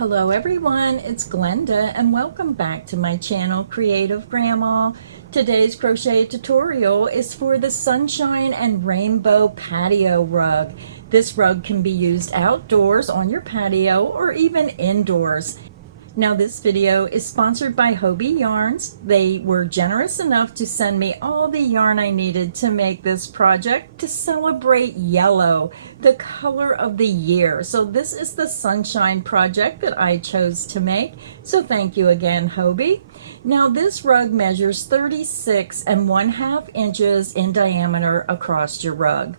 Hello everyone, it's Glenda and welcome back to my channel Creative Grandma. Today's crochet tutorial is for the Sunshine and Rainbow Patio rug. This rug can be used outdoors on your patio or even indoors. Now this video is sponsored by Hobbii Yarns. They were generous enough to send me all the yarn I needed to make this project to celebrate yellow, the color of the year. So this is the Sunshine project that I chose to make. So thank you again, Hobbii. Now this rug measures 36½ inches in diameter across your rug.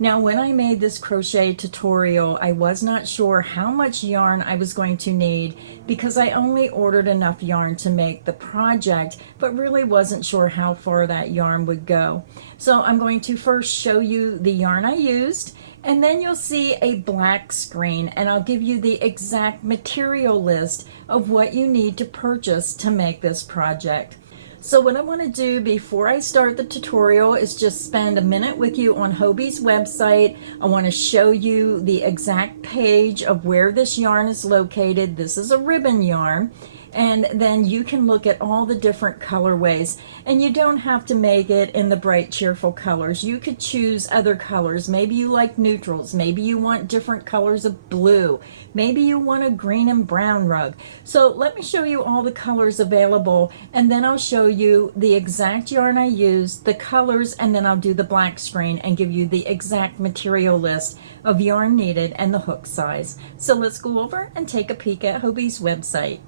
Now when I made this crochet tutorial, I was not sure how much yarn I was going to need because I only ordered enough yarn to make the project, but really wasn't sure how far that yarn would go. So I'm going to first show you the yarn I used, and then you'll see a black screen, and I'll give you the exact material list of what you need to purchase to make this project. So what I want to do before I start the tutorial is just spend a minute with you on Hobbii's website. I want to show you the exact page of where this yarn is located. This is a ribbon yarn. And then you can look at all the different colorways, and you don't have to make it in the bright cheerful colors. You could choose other colors. Maybe you like neutrals, maybe you want different colors of blue, maybe you want a green and brown rug. So let me show you all the colors available, and then I'll show you the exact yarn I used, the colors, and then I'll do the black screen and give you the exact material list of yarn needed and the hook size. So let's go over and take a peek at Hobbii's website.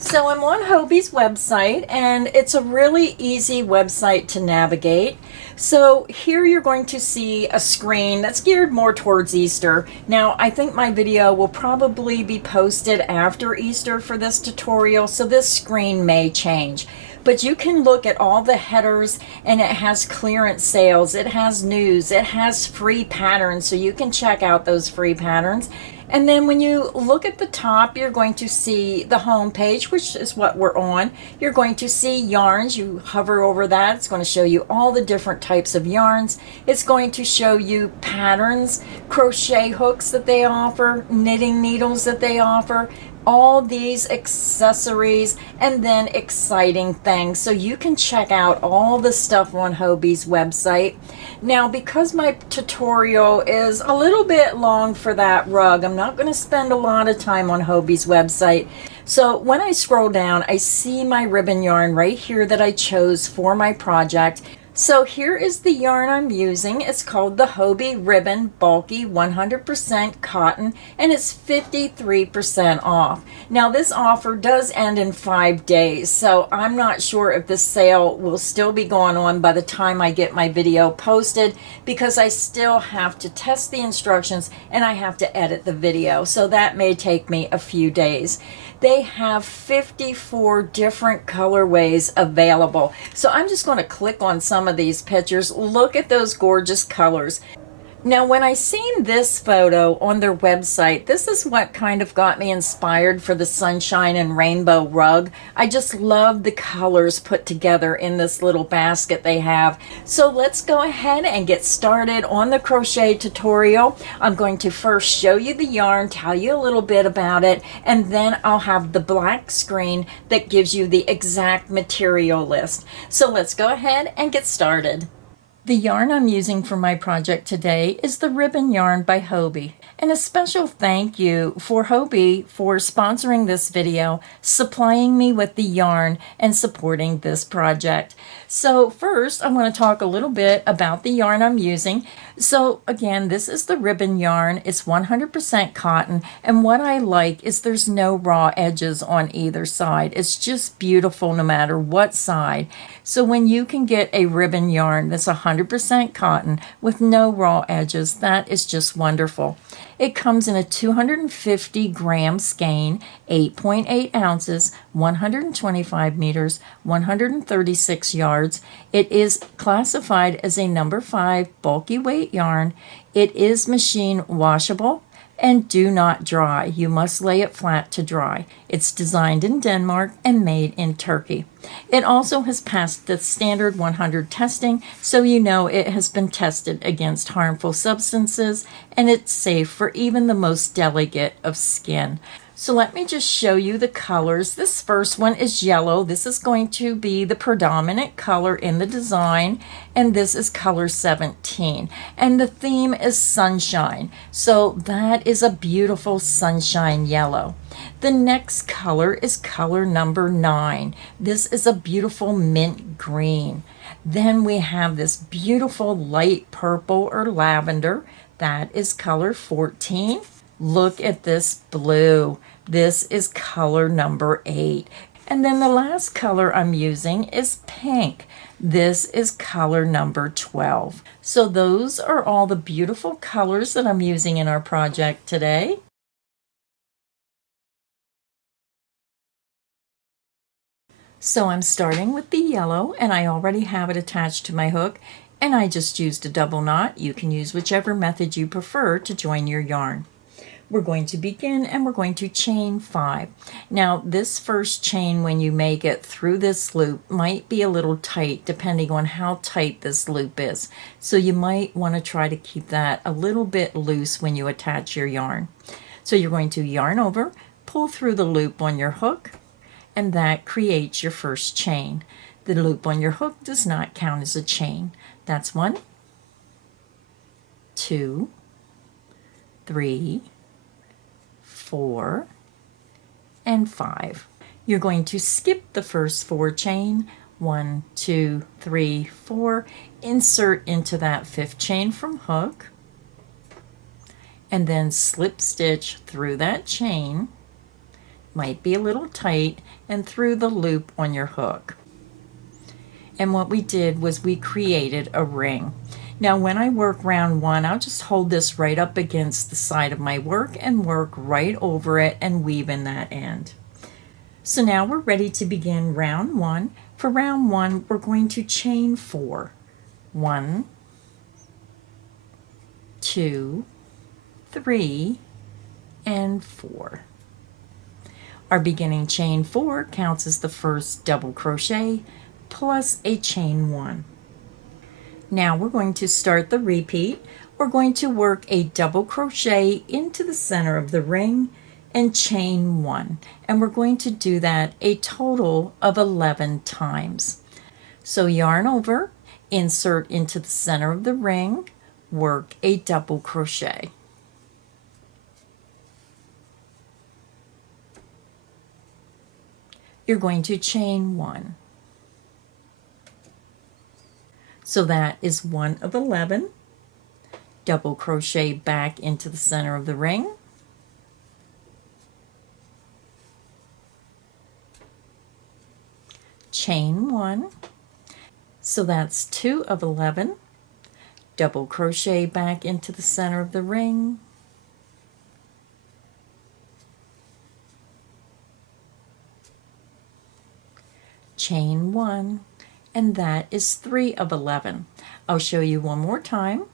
So I'm on Hobbii's website, and it's a really easy website to navigate. So here you're going to see a screen that's geared more towards Easter. Now I think my video will probably be posted after Easter for this tutorial, so this screen may change. But you can look at all the headers, and it has clearance sales, it has news, it has free patterns, so you can check out those free patterns. And then when you look at the top, you're going to see the home page, which is what we're on. You're going to see yarns. You hover over that. It's going to show you all the different types of yarns. It's going to show you patterns, crochet hooks that they offer, knitting needles that they offer, all these accessories, and then exciting things. So you can check out all the stuff on Hobbii's website. Now, because my tutorial is a little bit long for that rug, I'm not going to spend a lot of time on Hobbii's website. So when I scroll down, I see my ribbon yarn right here that I chose for my project. So here is the yarn I'm using. It's called the Hobbii Ribbon Bulky 100% Cotton, and it's 53% off. Now this offer does end in 5 days, so I'm not sure if this sale will still be going on by the time I get my video posted, because I still have to test the instructions and I have to edit the video, so that may take me a few days. They have 54 different colorways available. So I'm just going to click on some of these pictures. Look at those gorgeous colors. Now when I seen this photo on their website, this is what kind of got me inspired for the Sunshine and Rainbow rug. I just love the colors put together in this little basket they have. So let's go ahead and get started on the crochet tutorial. I'm going to first show you the yarn, tell you a little bit about it, and then I'll have the black screen that gives you the exact material list. So let's go ahead and get started. The yarn I'm using for my project today is the ribbon yarn by Hobbii. And a special thank you for Hobbii for sponsoring this video, supplying me with the yarn, and supporting this project. So first, I want to talk a little bit about the yarn I'm using. So again, this is the ribbon yarn. It's 100% cotton, and what I like is there's no raw edges on either side. It's just beautiful no matter what side. So when you can get a ribbon yarn that's 100% cotton with no raw edges, that is just wonderful. It comes in a 250 gram skein, 8.8 ounces, 125 meters, 136 yards. It is classified as a number 5 bulky weight yarn. It is machine washable and do not dry. You must lay it flat to dry. It's designed in Denmark and made in Turkey. It also has passed the standard 100 testing, so you know it has been tested against harmful substances, and it's safe for even the most delicate of skin. So let me just show you the colors. This first one is yellow. This is going to be the predominant color in the design, and this is color 17. And the theme is sunshine. So that is a beautiful sunshine yellow. The next color is color number 9. This is a beautiful mint green. Then we have this beautiful light purple or lavender. That is color 14. Look at this blue. This is color number 8. And then the last color I'm using is pink. This is color number 12. So those are all the beautiful colors that I'm using in our project today. So I'm starting with the yellow, and I already have it attached to my hook, and I just used a double knot. You can use whichever method you prefer to join your yarn. We're going to begin, and we're going to chain 5. Now this first chain, when you make it through this loop, might be a little tight depending on how tight this loop is. So you might want to try to keep that a little bit loose when you attach your yarn. So you're going to yarn over, pull through the loop on your hook, and that creates your first chain. The loop on your hook does not count as a chain. That's 1, 2, 3, 4, and 5. You're going to skip the first 4 chain, 1, 2, 3, 4, insert into that 5th chain from hook, and then slip stitch through that chain, might be a little tight, and through the loop on your hook. And what we did was we created a ring. Now when I work round 1, I'll just hold this right up against the side of my work and work right over it and weave in that end. So now we're ready to begin round 1. For round 1, we're going to chain 4. 1, 2, 3, and 4. Our beginning chain 4 counts as the first double crochet plus a chain 1. Now we're going to start the repeat. We're going to work a double crochet into the center of the ring and chain 1. And we're going to do that a total of 11 times. So yarn over, insert into the center of the ring, work a double crochet. You're going to chain 1. So that is 1 of 11. Double crochet back into the center of the ring. Chain 1. So that's 2 of 11. Double crochet back into the center of the ring. Chain 1. And that is 3 of 11. I'll show you one more time.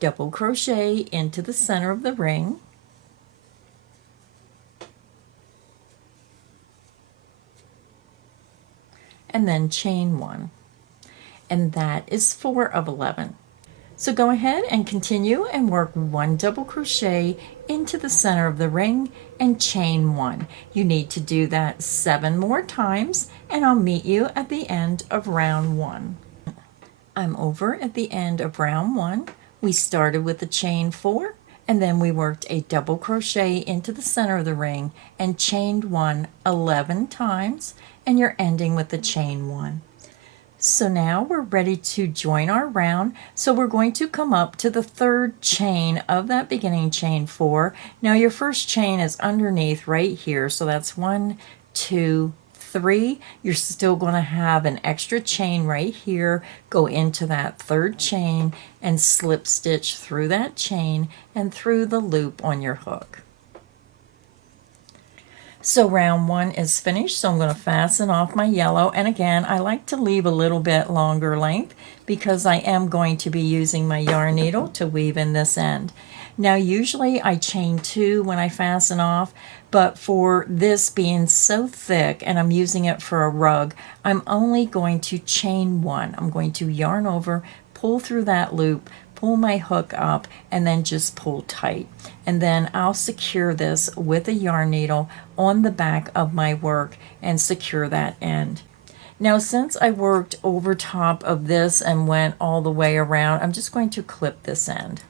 Double crochet into the center of the ring, and then chain 1, and that is 4 of 11. So go ahead and continue and work 1 double crochet into the center of the ring and chain 1. You need to do that 7 more times, and I'll meet you at the end of round 1. I'm over at the end of round 1. We started with the chain 4, and then we worked a double crochet into the center of the ring and chained 1 11 times, and you're ending with the chain 1. So now we're ready to join our round. So we're going to come up to the 3rd chain of that beginning chain 4. Now your first chain is underneath right here. So that's 1, 2, 3. You're still going to have an extra chain right here. Go into that 3rd chain and slip stitch through that chain and through the loop on your hook. So round 1 is finished, so I'm going to fasten off my yellow, and again I like to leave a little bit longer length because I am going to be using my yarn needle to weave in this end. Now usually I chain 2 when I fasten off, but for this being so thick and I'm using it for a rug, I'm only going to chain 1. I'm going to yarn over, pull through that loop, pull my hook up and then just pull tight. And then I'll secure this with a yarn needle on the back of my work and secure that end. Now, since I worked over top of this and went all the way around, I'm just going to clip this end.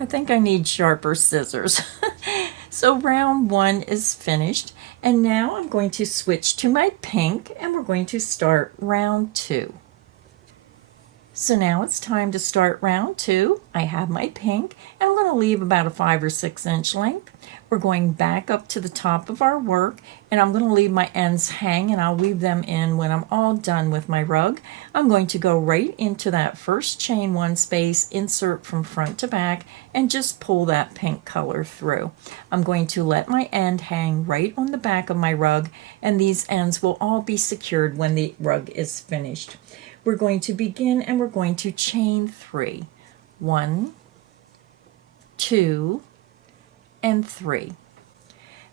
I think I need sharper scissors. So round 1 is finished, and now I'm going to switch to my pink and we're going to start round 2. So now it's time to start round 2. I have my pink and I'm going to leave about a 5 or 6 inch length. We're going back up to the top of our work, and I'm going to leave my ends hang, and I'll weave them in when I'm all done with my rug. I'm going to go right into that first chain 1 space, insert from front to back, and just pull that pink color through. I'm going to let my end hang right on the back of my rug, and these ends will all be secured when the rug is finished. We're going to begin, and we're going to chain 3. 1, 2, and 3.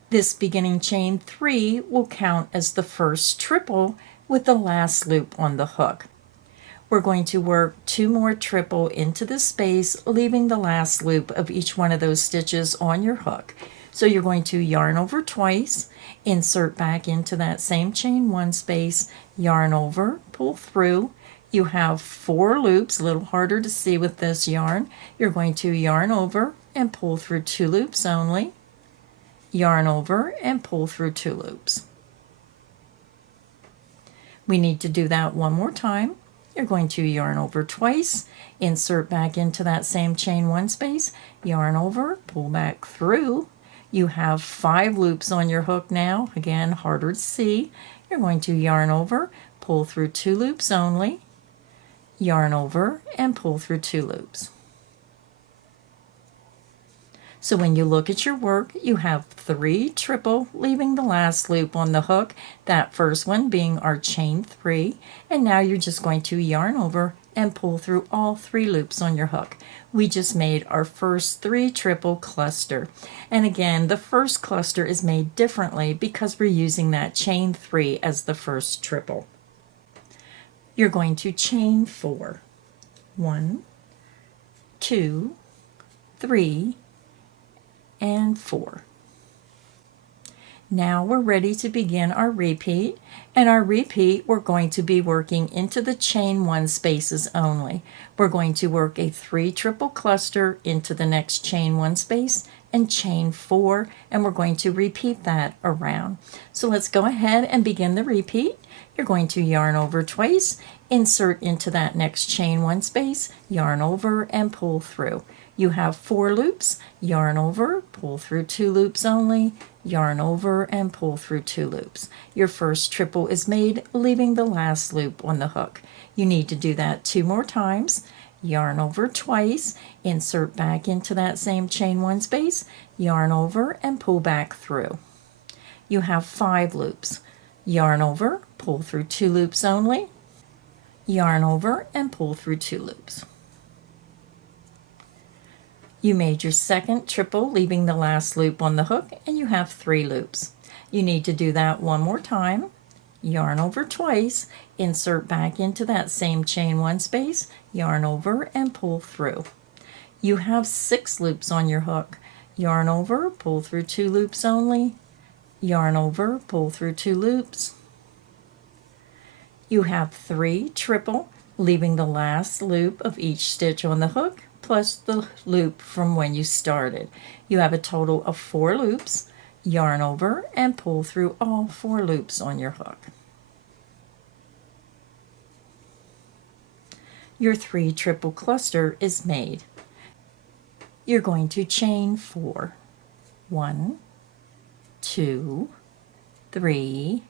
This beginning chain 3 will count as the first triple with the last loop on the hook. We're going to work 2 more triple into the space, leaving the last loop of each one of those stitches on your hook. So you're going to yarn over twice, insert back into that same chain 1 space, yarn over, pull through. You have 4 loops, a little harder to see with this yarn. You're going to yarn over and pull through 2 loops only, yarn over and pull through 2 loops. We need to do that one more time. You're going to yarn over twice, insert back into that same chain 1 space, yarn over, pull back through. You have 5 loops on your hook now, again harder to see. You're going to yarn over, pull through 2 loops only, yarn over and pull through 2 loops. So when you look at your work, you have 3 triple, leaving the last loop on the hook, that first one being our chain 3, and now you're just going to yarn over and pull through all 3 loops on your hook. We just made our first 3 triple cluster. And again, the first cluster is made differently because we're using that chain 3 as the first triple. You're going to chain 4. 1, 2, 3, and 4. Now we're ready to begin our repeat, and our repeat we're going to be working into the chain 1 spaces only. We're going to work a 3 triple cluster into the next chain 1 space and chain 4, and we're going to repeat that around. So let's go ahead and begin the repeat. You're going to yarn over twice, insert into that next chain 1 space, yarn over and pull through. You have 4 loops, yarn over, pull through 2 loops only, yarn over and pull through 2 loops. Your first triple is made, leaving the last loop on the hook. You need to do that 2 more times. Yarn over twice, insert back into that same chain 1 space, yarn over and pull back through. You have 5 loops. Yarn over, pull through 2 loops only, yarn over and pull through 2 loops. You made your second triple, leaving the last loop on the hook, and you have 3 loops. You need to do that one more time. Yarn over twice, insert back into that same chain 1 space, yarn over and pull through. You have 6 loops on your hook. Yarn over, pull through 2 loops only, yarn over, pull through 2 loops. You have 3 triple, leaving the last loop of each stitch on the hook, plus the loop from when you started. You have a total of 4 loops. Yarn over and pull through all 4 loops on your hook. Your 3 triple cluster is made. You're going to chain 4. 1, 2, 3,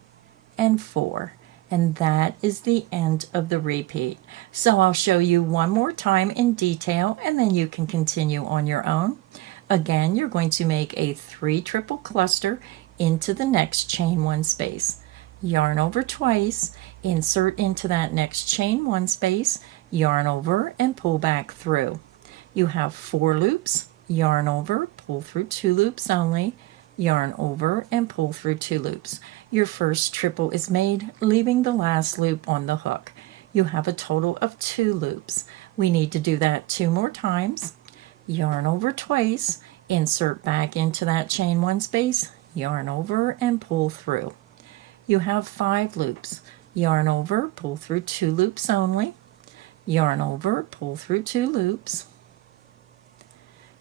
and 4. And that is the end of the repeat. So I'll show you one more time in detail, and then you can continue on your own. Again, you're going to make a 3 triple cluster into the next chain 1 space. Yarn over twice, insert into that next chain 1 space, yarn over and pull back through. You have 4 loops, yarn over, pull through 2 loops only, yarn over and pull through 2 loops. Your first triple is made, leaving the last loop on the hook. You have a total of 2 loops. We need to do that 2 more times. Yarn over twice, insert back into that chain 1 space, yarn over and pull through. You have 5 loops. Yarn over, pull through 2 loops only. Yarn over, pull through 2 loops.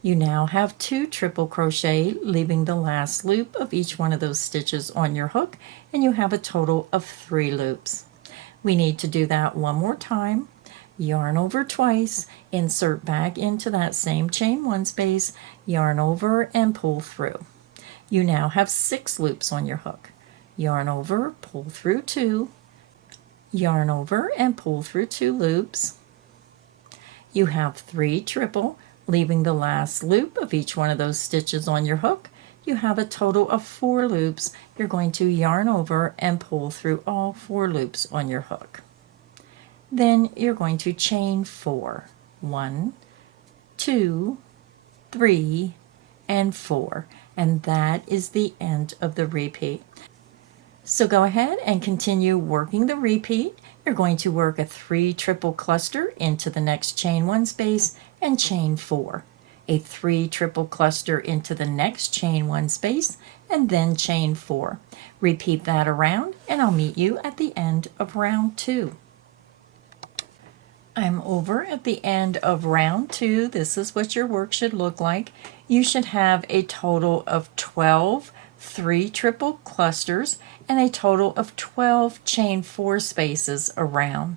You now have 2 triple crochet, leaving the last loop of each one of those stitches on your hook, and you have a total of 3 loops. We need to do that 1 more time. Yarn over twice, insert back into that same chain 1 space, yarn over and pull through. You now have 6 loops on your hook. Yarn over, pull through 2, yarn over and pull through 2 loops. You have 3 triple, leaving the last loop of each one of those stitches on your hook. You have a total of 4 loops. You're going to yarn over and pull through all 4 loops on your hook. Then you're going to chain 4. 1, 2, 3, and 4. And that is the end of the repeat. So go ahead and continue working the repeat. You're going to work a 3 triple cluster into the next chain 1 space and chain 4. A 3 triple cluster into the next chain 1 space and then chain 4. Repeat that around and I'll meet you at the end of round 2. I'm over at the end of round 2. This is what your work should look like. You should have a total of 12 3 triple clusters and a total of 12 chain 4 spaces around.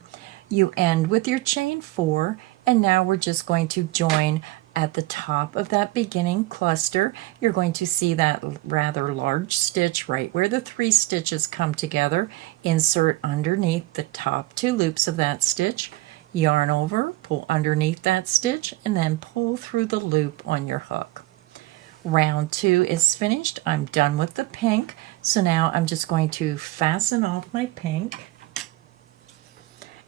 You end with your chain 4, and now we're just going to join at the top of that beginning cluster. You're going to see that rather large stitch right where the 3 stitches come together. Insert underneath the top 2 loops of that stitch, yarn over, pull underneath that stitch, and then pull through the loop on your hook. Round 2 is finished. I'm done with the pink, so now I'm just going to fasten off my pink.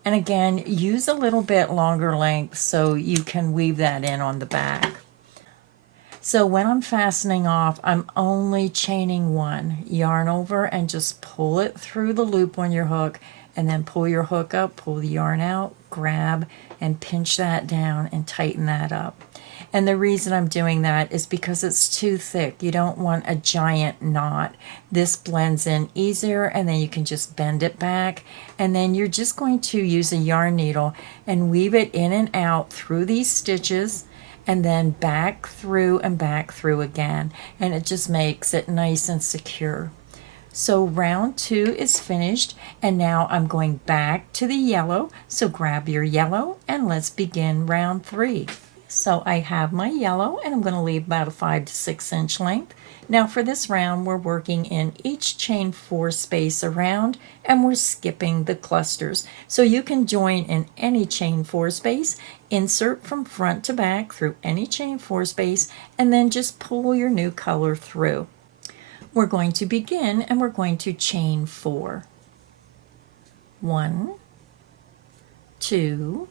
And again, use a little bit longer length so you can weave that in on the back. So when I'm fastening off, I'm only chaining 1. Yarn over and just pull it through the loop on your hook, and then pull your hook up, pull the yarn out, grab, and pinch that down and tighten that up. And the reason I'm doing that is because it's too thick. You don't want a giant knot. This blends in easier, and then you can just bend it back. And then you're just going to use a yarn needle and weave it in and out through these stitches, and then back through and back through again. And it just makes it nice and secure. So round 2 is finished, and now I'm going back to the yellow. So grab your yellow and let's begin round 3. So I have my yellow, and I'm going to leave about a 5 to 6 inch length. Now for this round, we're working in each chain 4 space around, and we're skipping the clusters. So you can join in any chain 4 space, insert from front to back through any chain 4 space, and then just pull your new color through. We're going to begin, and we're going to chain 4. 1, 2,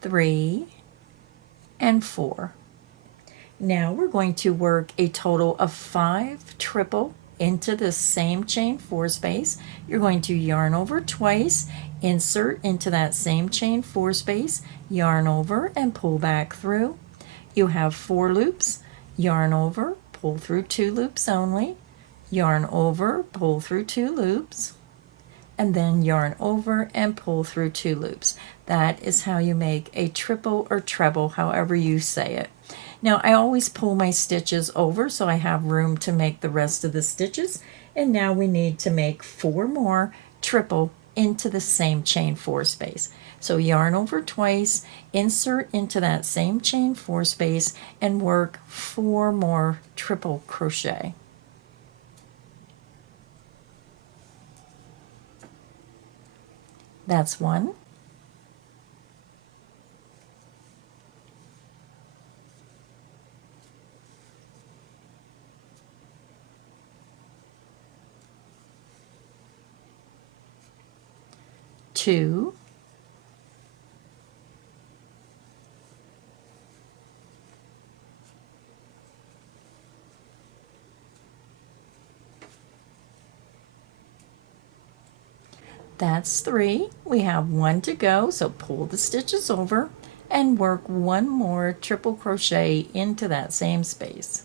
3, and 4. Now we're going to work a total of 5 triple into this same chain 4 space. You're going to yarn over twice, insert into that same chain 4 space, yarn over and pull back through. You have 4 loops, yarn over, pull through 2 loops only, yarn over, pull through 2 loops, and then yarn over and pull through 2 loops. That is how you make a triple or treble, however you say it. Now I always pull my stitches over so I have room to make the rest of the stitches, and now we need to make 4 more triple into the same chain 4 space. So yarn over twice, insert into that same chain 4 space, and work 4 more triple crochet. That's 1. 2, That's 3. We have 1 to go, so pull the stitches over and work 1 more triple crochet into that same space.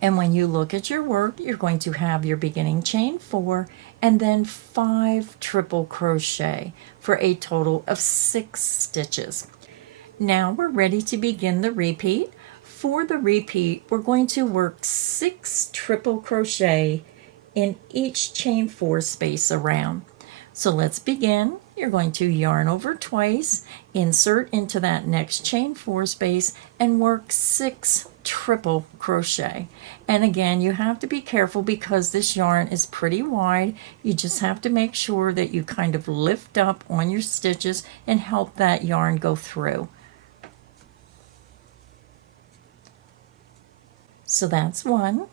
And when you look at your work, you're going to have your beginning chain 4 and then 5 triple crochet for a total of 6 stitches. Now we're ready to begin the repeat. For the repeat, we're going to work 6 triple crochet in each chain 4 space around. So let's begin. You're going to yarn over twice, insert into that next chain 4 space, and work 6 triple crochet. And again, you have to be careful because this yarn is pretty wide. You just have to make sure that you kind of lift up on your stitches and help that yarn go through. So that's 1.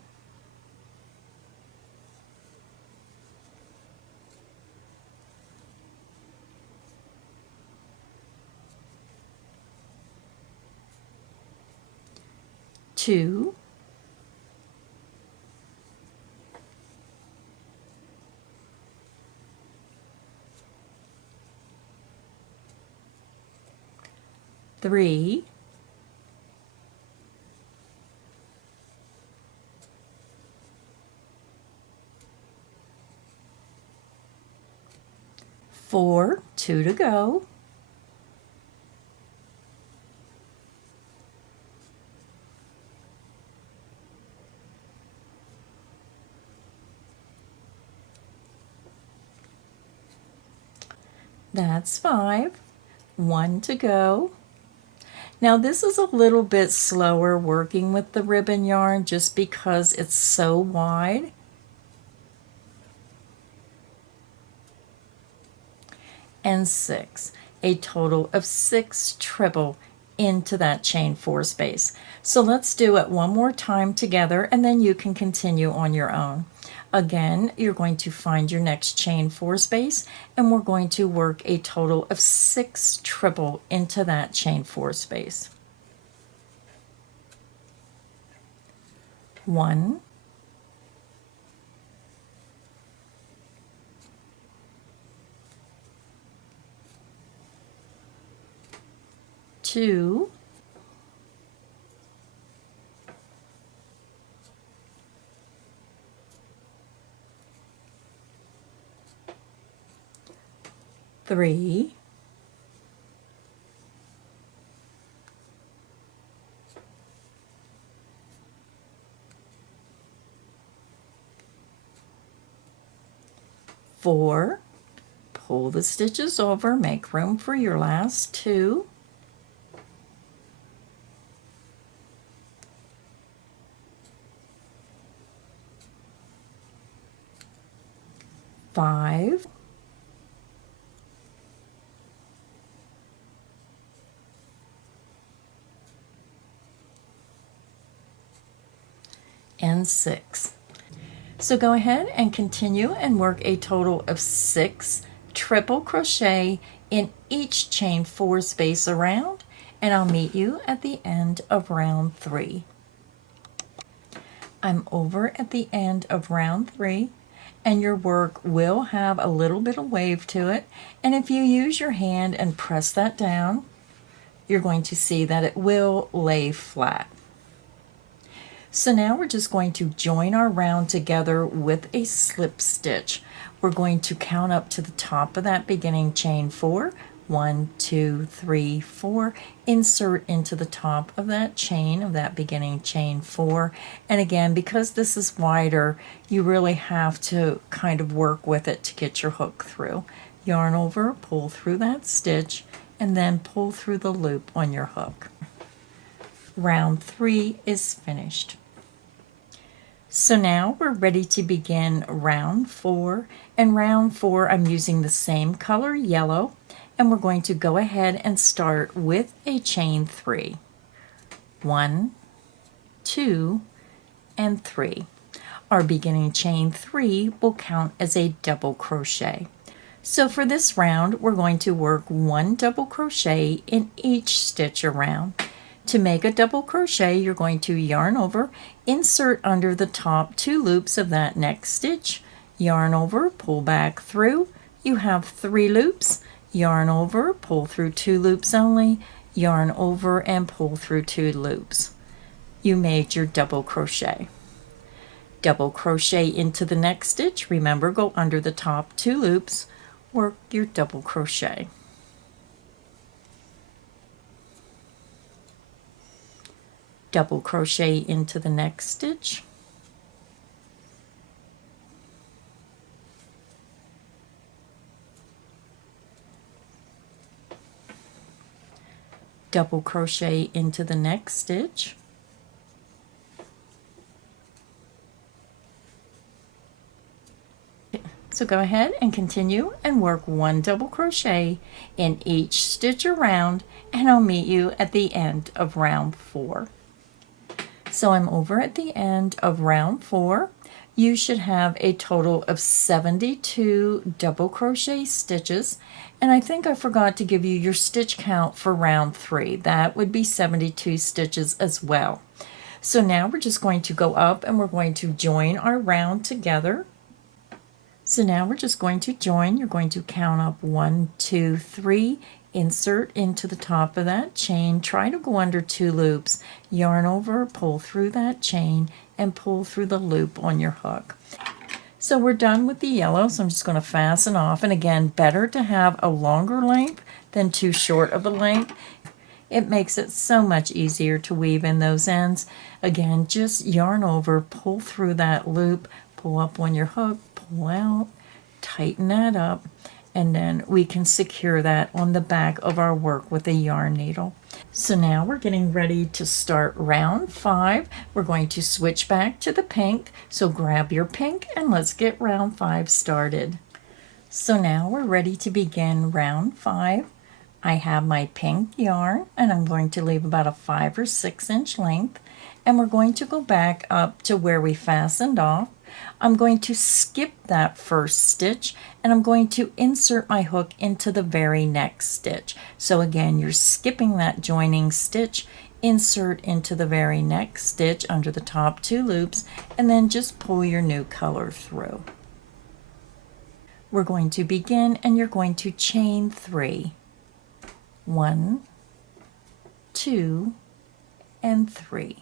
2, 3, 4, 2 to go, 5, 1 to go. Now this is a little bit slower working with the ribbon yarn just because it's so wide. And 6, a total of 6 triple into that chain 4 space. So let's do it one more time together and then you can continue on your own. Again, you're going to find your next chain 4 space and we're going to work a total of 6 triple into that chain 4 space. 1, 2, 3, 4, pull the stitches over, make room for your last 2, 5, and 6. So go ahead and continue and work a total of 6 triple crochet in each chain 4 space around, and I'll meet you at the end of round 3. I'm over at the end of round 3, and your work will have a little bit of wave to it, and if you use your hand and press that down, you're going to see that it will lay flat. So now we're just going to join our round together with a slip stitch. We're going to count up to the top of that beginning chain 4. 1, 2, 3, 4. Insert into the top of that chain of that beginning chain 4. And again, because this is wider, you really have to kind of work with it to get your hook through. Yarn over, pull through that stitch, and then pull through the loop on your hook. Round 3 is finished. So now we're ready to begin round 4. And round 4, I'm using the same color, yellow, and we're going to go ahead and start with a chain 3. 1, 2, and 3. Our beginning chain 3 will count as a double crochet. So for this round, we're going to work 1 double crochet in each stitch around. To make a double crochet, you're going to yarn over, insert under the top 2 loops of that next stitch, yarn over, pull back through. You have 3 loops, yarn over, pull through 2 loops only, yarn over and pull through 2 loops. You made your double crochet. Double crochet into the next stitch. Remember, go under the top 2 loops, work your double crochet. Double crochet into the next stitch. Double crochet into the next stitch. So go ahead and continue and work 1 double crochet in each stitch around, and I'll meet you at the end of round 4. So I'm over at the end of round 4. You should have a total of 72 double crochet stitches, and I think I forgot to give you your stitch count for round 3. That would be 72 stitches as well. So now we're just going to go up and we're going to join our round together. So now we're just going to join. You're going to count up 1, 2, 3, insert into the top of that chain, try to go under 2 loops, yarn over, pull through that chain, and pull through the loop on your hook. So we're done with the yellow, so I'm just going to fasten off. And again, better to have a longer length than too short of a length. It makes it so much easier to weave in those ends. Again, just yarn over, pull through that loop, pull up on your hook, pull out, tighten that up, and then we can secure that on the back of our work with a yarn needle. So now we're getting ready to start round 5. We're going to switch back to the pink, so grab your pink and let's get round 5 started. So now we're ready to begin round 5. I have my pink yarn and I'm going to leave about a 5 or 6 inch length, and we're going to go back up to where we fastened off. I'm going to skip that first stitch and I'm going to insert my hook into the very next stitch. So again, you're skipping that joining stitch, insert into the very next stitch under the top 2 loops, and then just pull your new color through. We're going to begin and you're going to chain 3. 1, 2, and 3.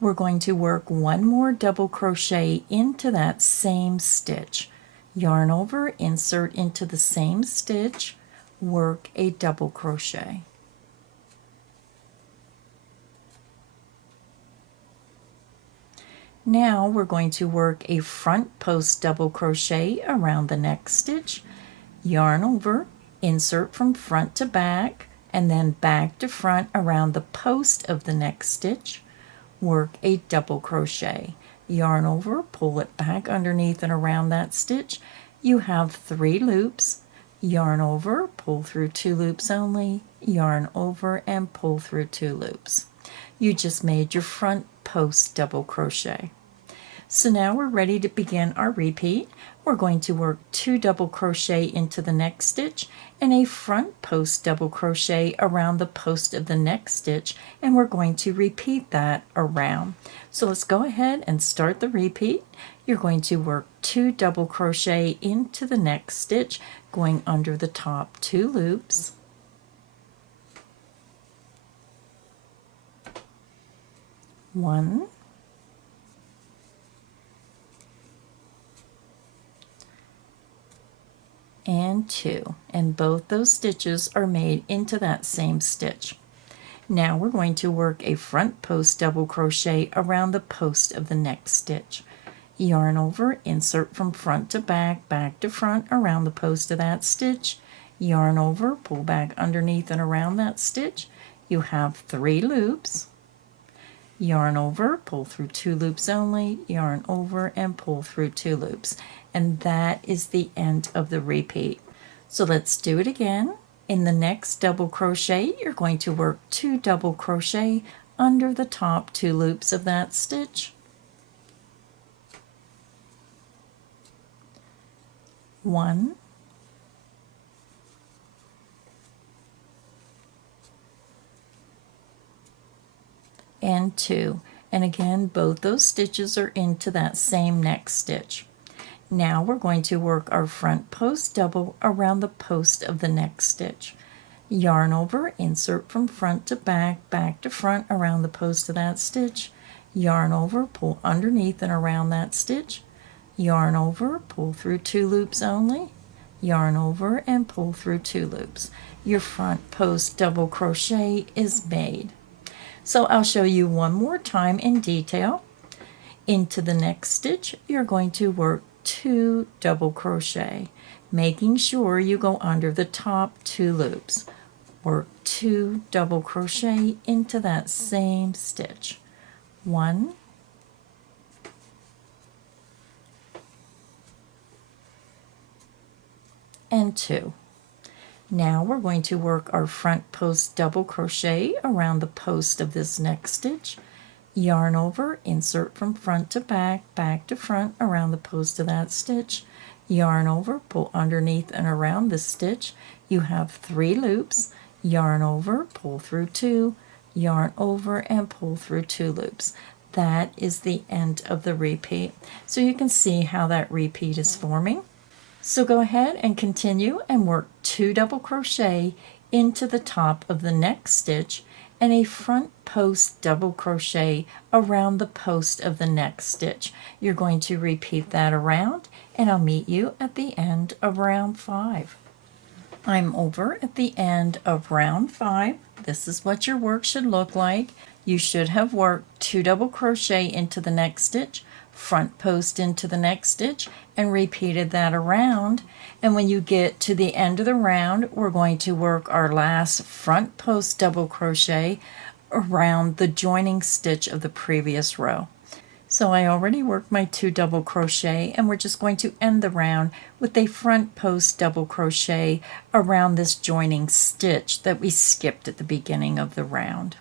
We're going to work 1 more double crochet into that same stitch. Yarn over, insert into the same stitch, work a double crochet. Now we're going to work a front post double crochet around the next stitch. Yarn over, insert from front to back, and then back to front around the post of the next stitch. Work a double crochet, yarn over, pull it back underneath and around that stitch. You have 3 loops, yarn over, pull through 2 loops only, yarn over and pull through 2 loops. You just made your front post double crochet. So now we're ready to begin our repeat. We're going to work 2 double crochet into the next stitch and a front post double crochet around the post of the next stitch, and we're going to repeat that around. So let's go ahead and start the repeat. You're going to work 2 double crochet into the next stitch, going under the top 2 loops. One, and 2, and both those stitches are made into that same stitch. Now we're going to work a front post double crochet around the post of the next stitch. Yarn over, insert from front to back, back to front around the post of that stitch, yarn over, pull back underneath and around that stitch. You have 3 loops, yarn over, pull through 2 loops only, yarn over and pull through 2 loops. And that is the end of the repeat. So let's do it again. In the next double crochet, you're going to work 2 double crochet under the top 2 loops of that stitch. 1, and 2. And again, both those stitches are into that same next stitch. Now we're going to work our front post double around the post of the next stitch. Yarn over, insert from front to back, back to front around the post of that stitch. Yarn over, pull underneath and around that stitch. Yarn over, pull through 2 loops only. Yarn over and pull through 2 loops. Your front post double crochet is made. So I'll show you one more time in detail. Into the next stitch, you're going to work 2 double crochet, making sure you go under the top 2 loops. Work 2 double crochet into that same stitch. 1, and 2. Now we're going to work our front post double crochet around the post of this next stitch. Yarn over, insert from front to back, back to front around the post of that stitch. Yarn over, pull underneath and around this stitch. You have 3 loops. Yarn over, pull through 2, yarn over and pull through 2 loops. That is the end of the repeat. So you can see how that repeat is forming. So go ahead and continue and work 2 double crochet into the top of the next stitch and a front post double crochet around the post of the next stitch. You're going to repeat that around, and I'll meet you at the end of round 5. I'm over at the end of round 5. This is what your work should look like. You should have worked 2 double crochet into the next stitch, front post into the next stitch, and repeated that around. And when you get to the end of the round, we're going to work our last front post double crochet around the joining stitch of the previous row. So I already worked my 2 double crochet, and we're just going to end the round with a front post double crochet around this joining stitch that we skipped at the beginning of the round.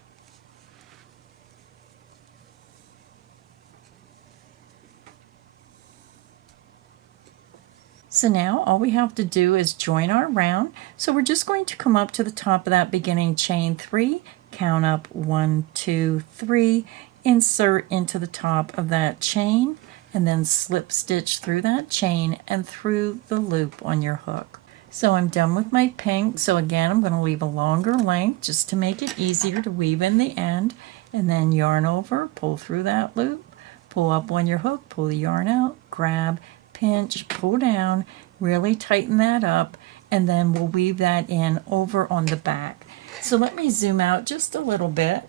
So now all we have to do is join our round. So we're just going to come up to the top of that beginning chain 3, count up 1, 2, 3, insert into the top of that chain, and then slip stitch through that chain and through the loop on your hook. So I'm done with my pink. So again, I'm going to leave a longer length just to make it easier to weave in the end, and then yarn over, pull through that loop, pull up on your hook, pull the yarn out, grab, pinch, pull down, really tighten that up, and then we'll weave that in over on the back. So let me zoom out just a little bit.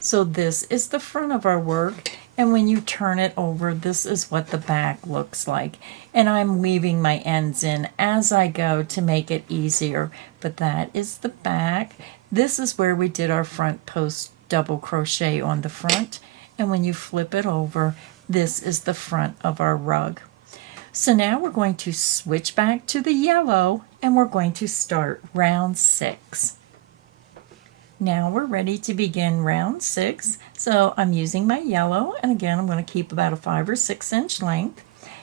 So this is the front of our work, and when you turn it over, this is what the back looks like. And I'm weaving my ends in as I go to make it easier, but that is the back. This is where we did our front post double crochet on the front, and when you flip it over, this is the front of our rug. So now we're going to switch back to the yellow, and we're going to start round 6. Now we're ready to begin round 6. So I'm using my yellow, and again I'm going to keep about a 5 or 6 inch length,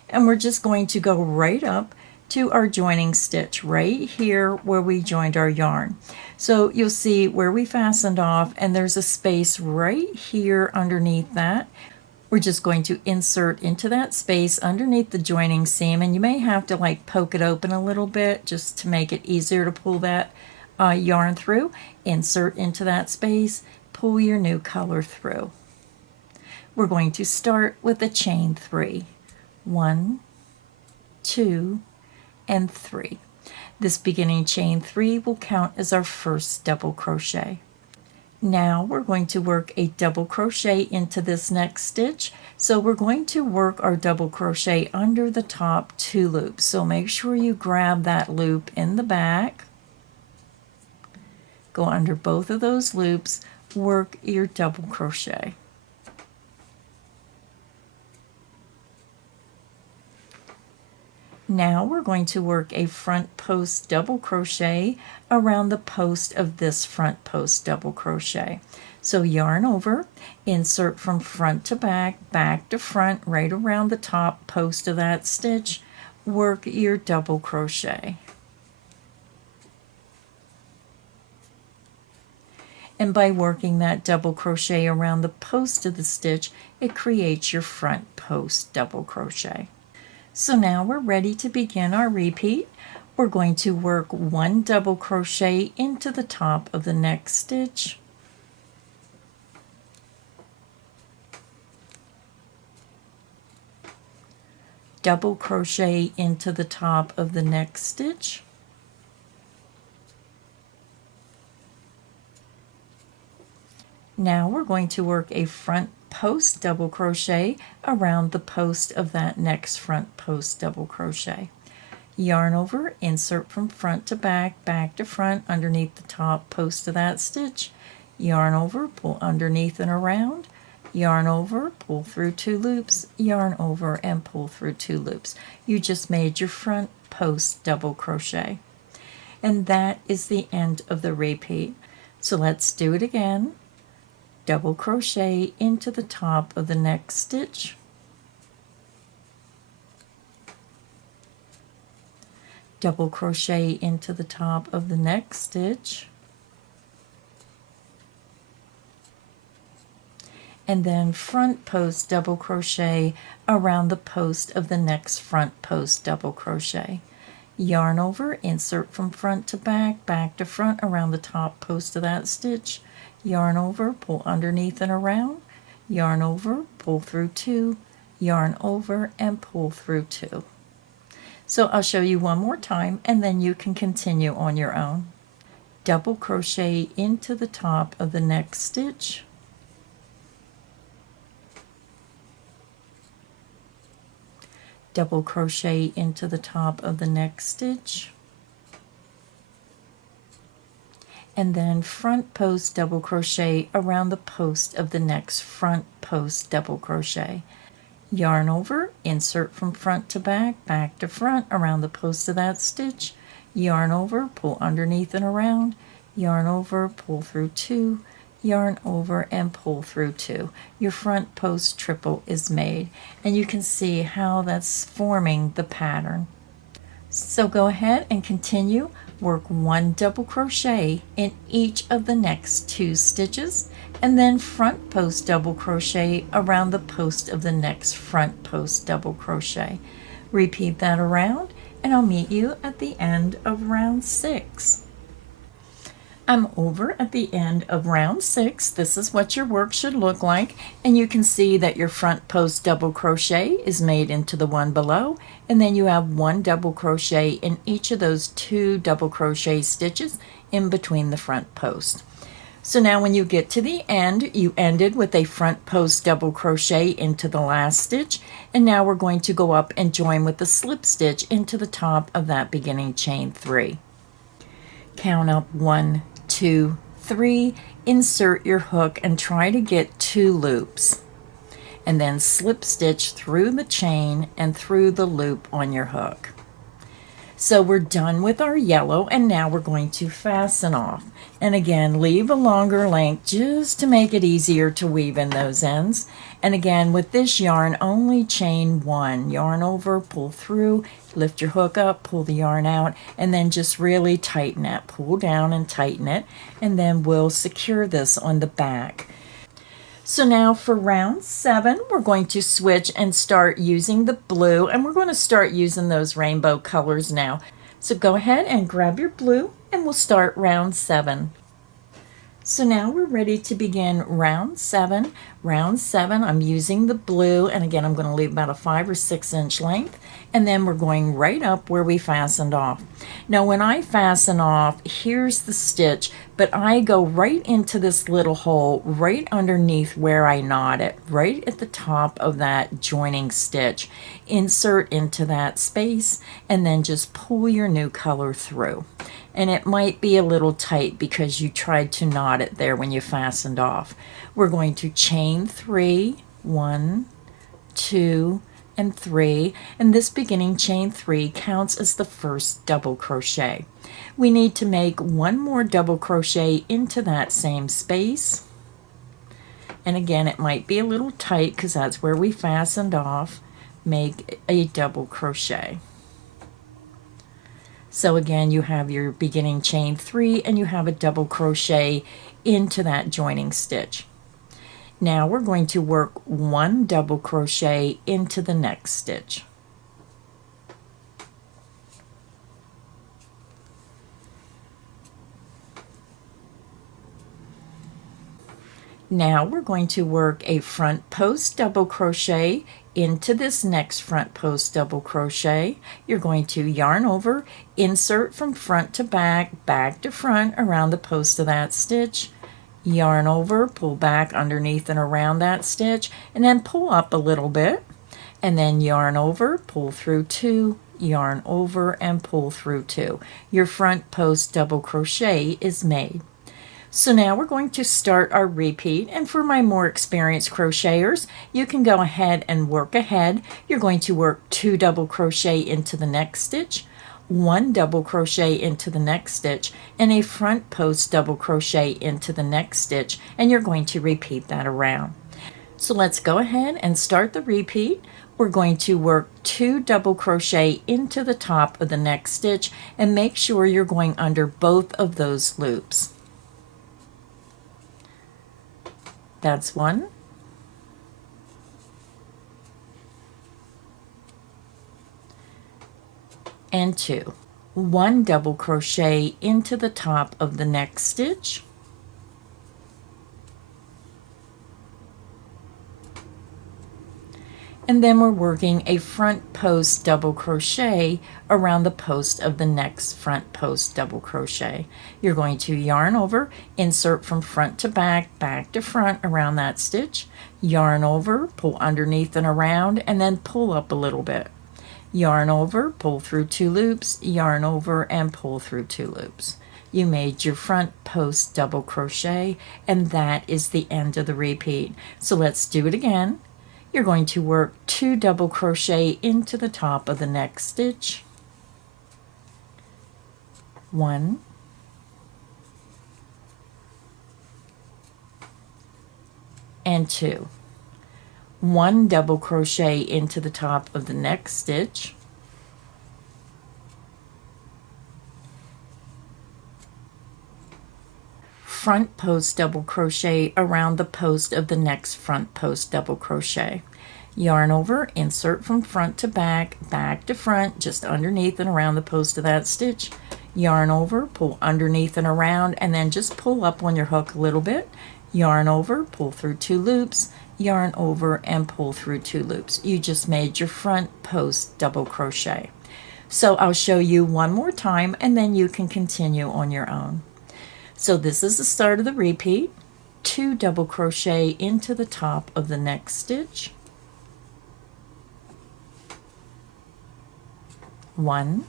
and we're just going to go right up to our joining stitch right here where we joined our yarn. So you'll see where we fastened off, and there's a space right here underneath that. We're just going to insert into that space underneath the joining seam, and you may have to like poke it open a little bit just to make it easier to pull that yarn through. Insert into that space, pull your new color through. We're going to start with a chain 3. 1, 2, and 3. This beginning chain 3 will count as our first double crochet. Now we're going to work a double crochet into this next stitch. So we're going to work our double crochet under the top 2 loops. So make sure you grab that loop in the back, go under both of those loops, work your double crochet. Now we're going to work a front post double crochet around the post of this front post double crochet. So yarn over, insert from front to back, back to front, right around the top post of that stitch, work your double crochet. And by working that double crochet around the post of the stitch, it creates your front post double crochet. So now we're ready to begin our repeat. We're going to work 1 double crochet into the top of the next stitch, double crochet into the top of the next stitch, now we're going to work a front post double crochet around the post of that next front post double crochet. Yarn over, insert from front to back, back to front, underneath the top post of that stitch. Yarn over, pull underneath and around. Yarn over, pull through 2 loops, yarn over and pull through 2 loops. You just made your front post double crochet. And that is the end of the repeat. So let's do it again. Double crochet into the top of the next stitch, double crochet into the top of the next stitch, and then front post double crochet around the post of the next front post double crochet. Yarn over, insert from front to back, back to front around the top post of that stitch. Yarn over, pull underneath and around, yarn over, pull through 2, yarn over and pull through 2. So I'll show you one more time and then you can continue on your own. Double crochet into the top of the next stitch, double crochet into the top of the next stitch, and then front post double crochet around the post of the next front post double crochet. Yarn over, insert from front to back, back to front around the post of that stitch, yarn over, pull underneath and around, yarn over, pull through 2, yarn over and pull through 2. Your front post triple is made, and you can see how that's forming the pattern. So go ahead and continue. Work 1 double crochet in each of the next 2 stitches, and then front post double crochet around the post of the next front post double crochet. Repeat that around, and I'll meet you at the end of round 6. I'm over at the end of round 6. This is what your work should look like, and you can see that your front post double crochet is made into the one below, and then you have 1 double crochet in each of those 2 double crochet stitches in between the front post. So now when you get to the end, you ended with a front post double crochet into the last stitch, and now we're going to go up and join with the slip stitch into the top of that beginning chain 3. Count up 1, 2, 3, insert your hook and try to get 2 loops, and then slip stitch through the chain and through the loop on your hook. So we're done with our yellow, and now we're going to fasten off. And again, leave a longer length just to make it easier to weave in those ends. And again, with this yarn, only chain 1. Yarn over, pull through, lift your hook up, pull the yarn out, and then just really tighten it. Pull down and tighten it, and then we'll secure this on the back. So now for round 7, we're going to switch and start using the blue, and we're going to start using those rainbow colors now. So go ahead and grab your blue, and we'll start round 7. So now we're ready to begin round 7. Round 7, I'm using the blue, and again, I'm going to leave about a 5 or 6 inch length, and then we're going right up where we fastened off. Now when I fasten off, here's the stitch, but I go right into this little hole right underneath where I knot it, right at the top of that joining stitch. Insert into that space, and then just pull your new color through. And it might be a little tight because you tried to knot it there when you fastened off. We're going to chain 3, 1, 2, and 3, and this beginning chain 3 counts as the first double crochet. We need to make 1 more double crochet into that same space, and again it might be a little tight because that's where we fastened off. Make a double crochet. So again, you have your beginning chain 3 and you have a double crochet into that joining stitch. Now we're going to work 1 double crochet into the next stitch. Now we're going to work a front post double crochet into this next front post double crochet. You're going to yarn over, insert from front to back, back to front around the post of that stitch, yarn over, pull back underneath and around that stitch, and then pull up a little bit, and then yarn over, pull through 2, yarn over, and pull through 2. Your front post double crochet is made. So now we're going to start our repeat, and for my more experienced crocheters, you can go ahead and work ahead. You're going to work 2 double crochet into the next stitch, 1 double crochet into the next stitch, and a front post double crochet into the next stitch, and you're going to repeat that around. So let's go ahead and start the repeat. We're going to work 2 double crochet into the top of the next stitch, and make sure you're going under both of those loops. That's 1. And 2. 1 double crochet into the top of the next stitch. And then we're working a front post double crochet around the post of the next front post double crochet. You're going to yarn over, insert from front to back, back to front around that stitch, yarn over, pull underneath and around, and then pull up a little bit. Yarn over, pull through 2 loops, yarn over, and pull through 2 loops. You made your front post double crochet, and that is the end of the repeat. So let's do it again. You're going to work 2 double crochet into the top of the next stitch, 1, and 2. 1 double crochet into the top of the next stitch, front post double crochet around the post of the next front post double crochet. Yarn over, insert from front to back, back to front, just underneath and around the post of that stitch. Yarn over, pull underneath and around, and then just pull up on your hook a little bit. Yarn over, pull through 2 loops, yarn over, and pull through 2 loops. You just made your front post double crochet. So I'll show you one more time, and then you can continue on your own. So this is the start of the repeat. 2 double crochet into the top of the next stitch, 1,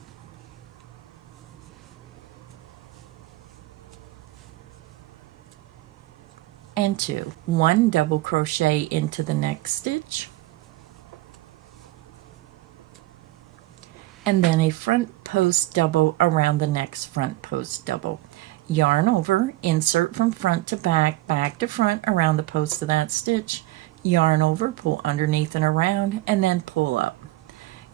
and 2. 1 double crochet into the next stitch, and then a front post double around the next front post double. Yarn over, insert from front to back, back to front around the post of that stitch, yarn over, pull underneath and around, and then pull up.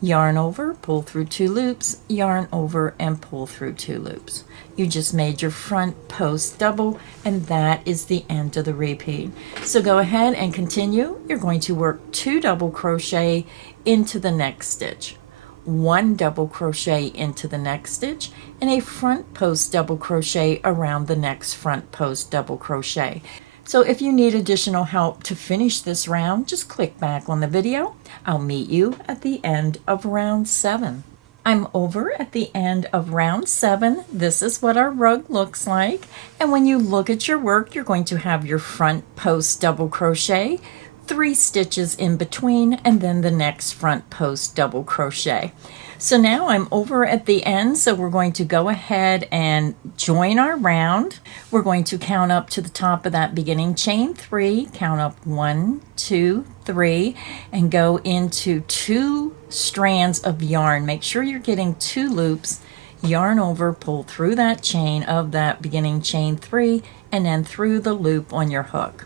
Yarn over, pull through 2 loops, yarn over, and pull through 2 loops. You just made your front post double, and that is the end of the repeat. So go ahead and continue. You're going to work 2 double crochet into the next stitch, 1 double crochet into the next stitch, and a front post double crochet around the next front post double crochet. So if you need additional help to finish this round, just click back on the video. I'll meet you at the end of round 7. I'm over at the end of round 7. This is what our rug looks like. And when you look at your work, you're going to have your front post double crochet, 3 stitches in between, and then the next front post double crochet. So now I'm over at the end, so we're going to go ahead and join our round. We're going to count up to the top of that beginning chain 3, count up 1, 2, 3, and go into 2 strands of yarn. Make sure you're getting 2 loops, yarn over, pull through that chain of that beginning chain 3, and then through the loop on your hook.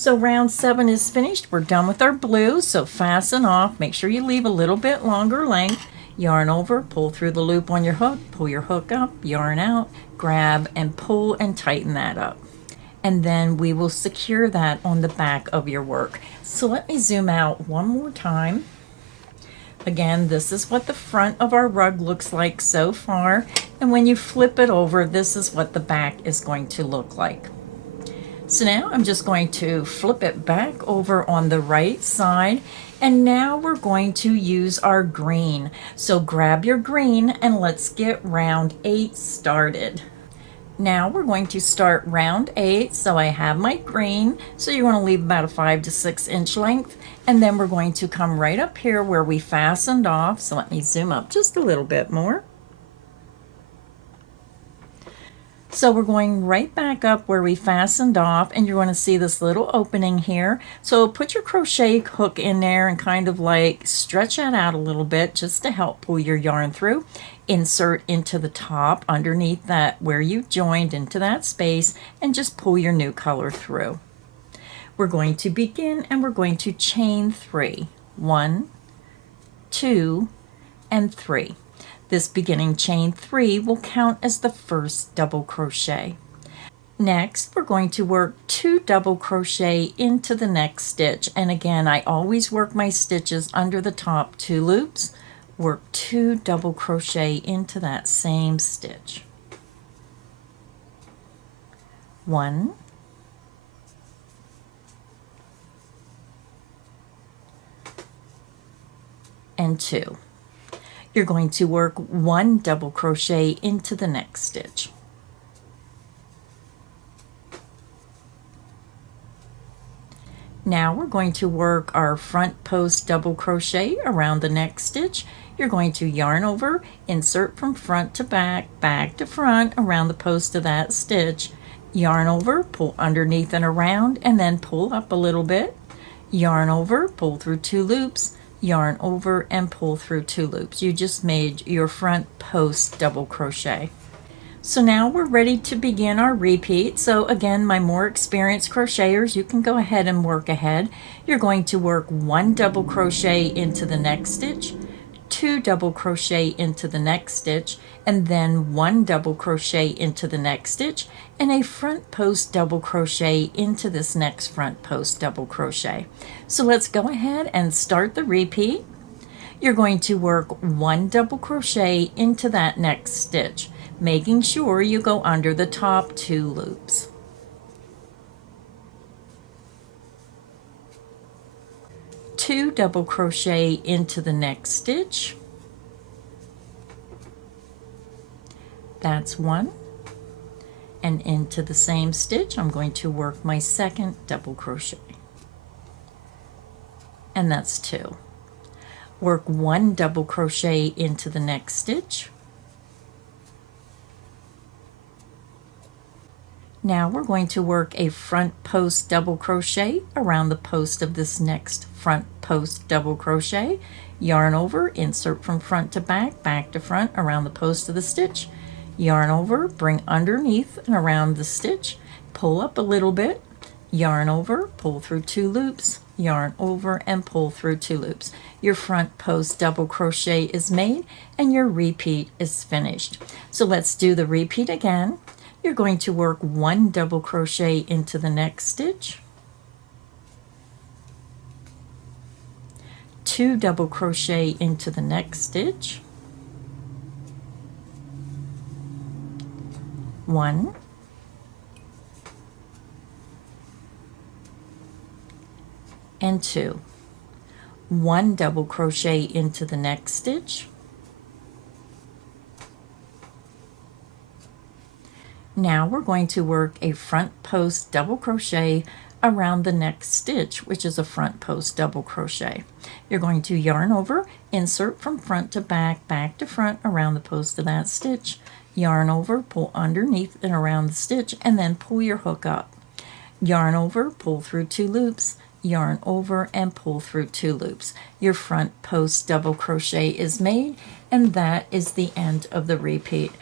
So round 7 is finished. We're done with our blue, so fasten off. Make sure you leave a little bit longer length. yarn over, pull through the loop on your hook, pull your hook up, yarn out, grab and pull and tighten that up. And then we will secure that on the back of your work. So let me zoom out one more time. Again, this is what the front of our rug looks like so far. And when you flip it over, this is what the back is going to look like. So now I'm just going to flip it back over on the right side. And now we're going to use our green. So grab your green and let's get round 8 started. Now we're going to start round 8. So I have my green. So you want to leave about a 5 to 6 inch length. And then we're going to come right up here where we fastened off. So let me zoom up just a little bit more. So we're going right back up where we fastened off, and you're going to see this little opening here. So put your crochet hook in there and kind of like stretch that out a little bit just to help pull your yarn through. Insert into the top underneath that where you joined into that space and just pull your new color through. We're going to begin and we're going to chain 3. 1, 2, and 3. This beginning chain 3 will count as the first double crochet. Next, we're going to work 2 double crochet into the next stitch. And again, I always work my stitches under the top 2 loops. Work 2 double crochet into that same stitch. 1, 2. You're going to work 1 double crochet into the next stitch. Now we're going to work our front post double crochet around the next stitch. You're going to yarn over, insert from front to back, back to front around the post of that stitch, yarn over, pull underneath and around, and then pull up a little bit, yarn over, pull through 2 loops, yarn over and pull through 2 loops. You just made your front post double crochet. So now we're ready to begin our repeat. So again, my more experienced crocheters, you can go ahead and work ahead. You're going to work 1 double crochet into the next stitch, 2 double crochet into the next stitch, and then 1 double crochet into the next stitch, and a front post double crochet into this next front post double crochet. So let's go ahead and start the repeat. You're going to work 1 double crochet into that next stitch, making sure you go under the top 2 loops. 2 double crochet into the next stitch. That's 1. And into the same stitch, I'm going to work my second double crochet. And that's 2. Work 1 double crochet into the next stitch. Now we're going to work a front post double crochet around the post of this next front post double crochet. Yarn over, insert from front to back, back to front around the post of the stitch. Yarn over, bring underneath and around the stitch, pull up a little bit, yarn over, pull through 2 loops, yarn over and pull through 2 loops. Your front post double crochet is made and your repeat is finished. So let's do the repeat again. You're going to work 1 double crochet into the next stitch, 2 double crochet into the next stitch, 1, and 2. 1 double crochet into the next stitch. Now we're going to work a front post double crochet around the next stitch, which is a front post double crochet. You're going to yarn over, insert from front to back, back to front around the post of that stitch, yarn over, pull underneath and around the stitch, and then pull your hook up. Yarn over, pull through 2 loops, yarn over and pull through 2 loops. Your front post double crochet is made, and that is the end of the repeat.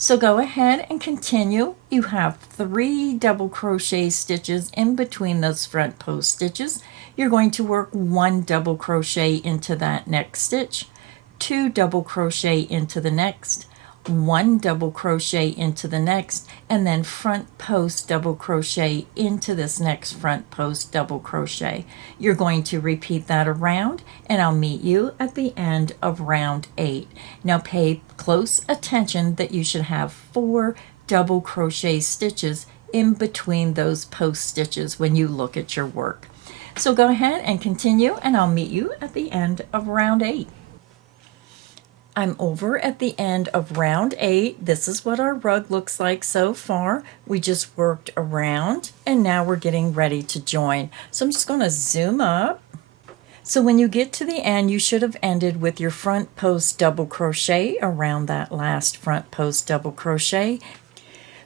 So go ahead and continue. You have 3 double crochet stitches in between those front post stitches. You're going to work 1 double crochet into that next stitch, 2 double crochet into the next, 1 double crochet into the next, and then front post double crochet into this next front post double crochet. You're going to repeat that around, and I'll meet you at the end of round 8. Now pay close attention that you should have 4 double crochet stitches in between those post stitches when you look at your work. So go ahead and continue, and I'll meet you at the end of round 8. I'm over at the end of round 8. This is what our rug looks like so far. We just worked around, and now we're getting ready to join. So I'm just going to zoom up. So when you get to the end, you should have ended with your front post double crochet around that last front post double crochet.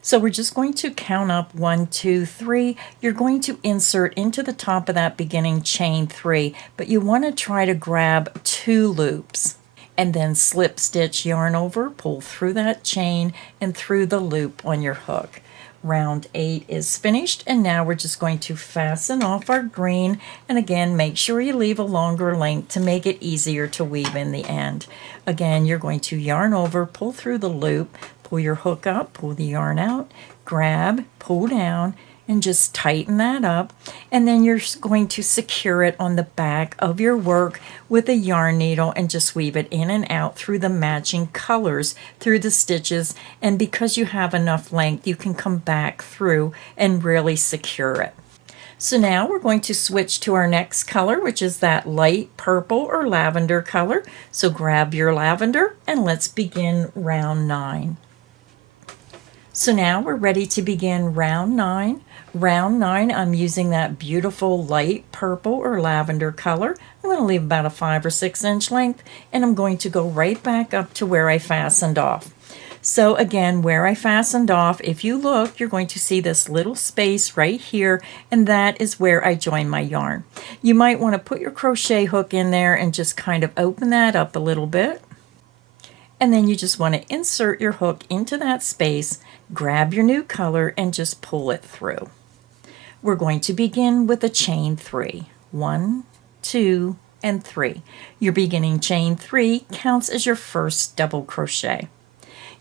So we're just going to count up 1, 2, 3. You're going to insert into the top of that beginning chain 3, but you want to try to grab 2 loops. And then slip stitch, yarn over, pull through that chain and through the loop on your hook. Round 8 is finished, and now we're just going to fasten off our green, and again make sure you leave a longer length to make it easier to weave in the end. Again, you're going to yarn over, pull through the loop, pull your hook up, pull the yarn out, grab, pull down, and just tighten that up, and then you're going to secure it on the back of your work with a yarn needle and just weave it in and out through the matching colors through the stitches, and because you have enough length you can come back through and really secure it. So now we're going to switch to our next color, which is that light purple or lavender color. So grab your lavender and let's begin round 9. So now we're ready to begin round 9. Round 9, I'm using that beautiful light purple or lavender color. I'm going to leave about a 5 or 6 inch length, and I'm going to go right back up to where I fastened off. So again, where I fastened off, if you look, you're going to see this little space right here, and that is where I join my yarn. You might want to put your crochet hook in there and just kind of open that up a little bit. And then you just want to insert your hook into that space, grab your new color, and just pull it through. We're going to begin with a chain 3. 1, 2, and 3. Your beginning chain 3 counts as your first double crochet.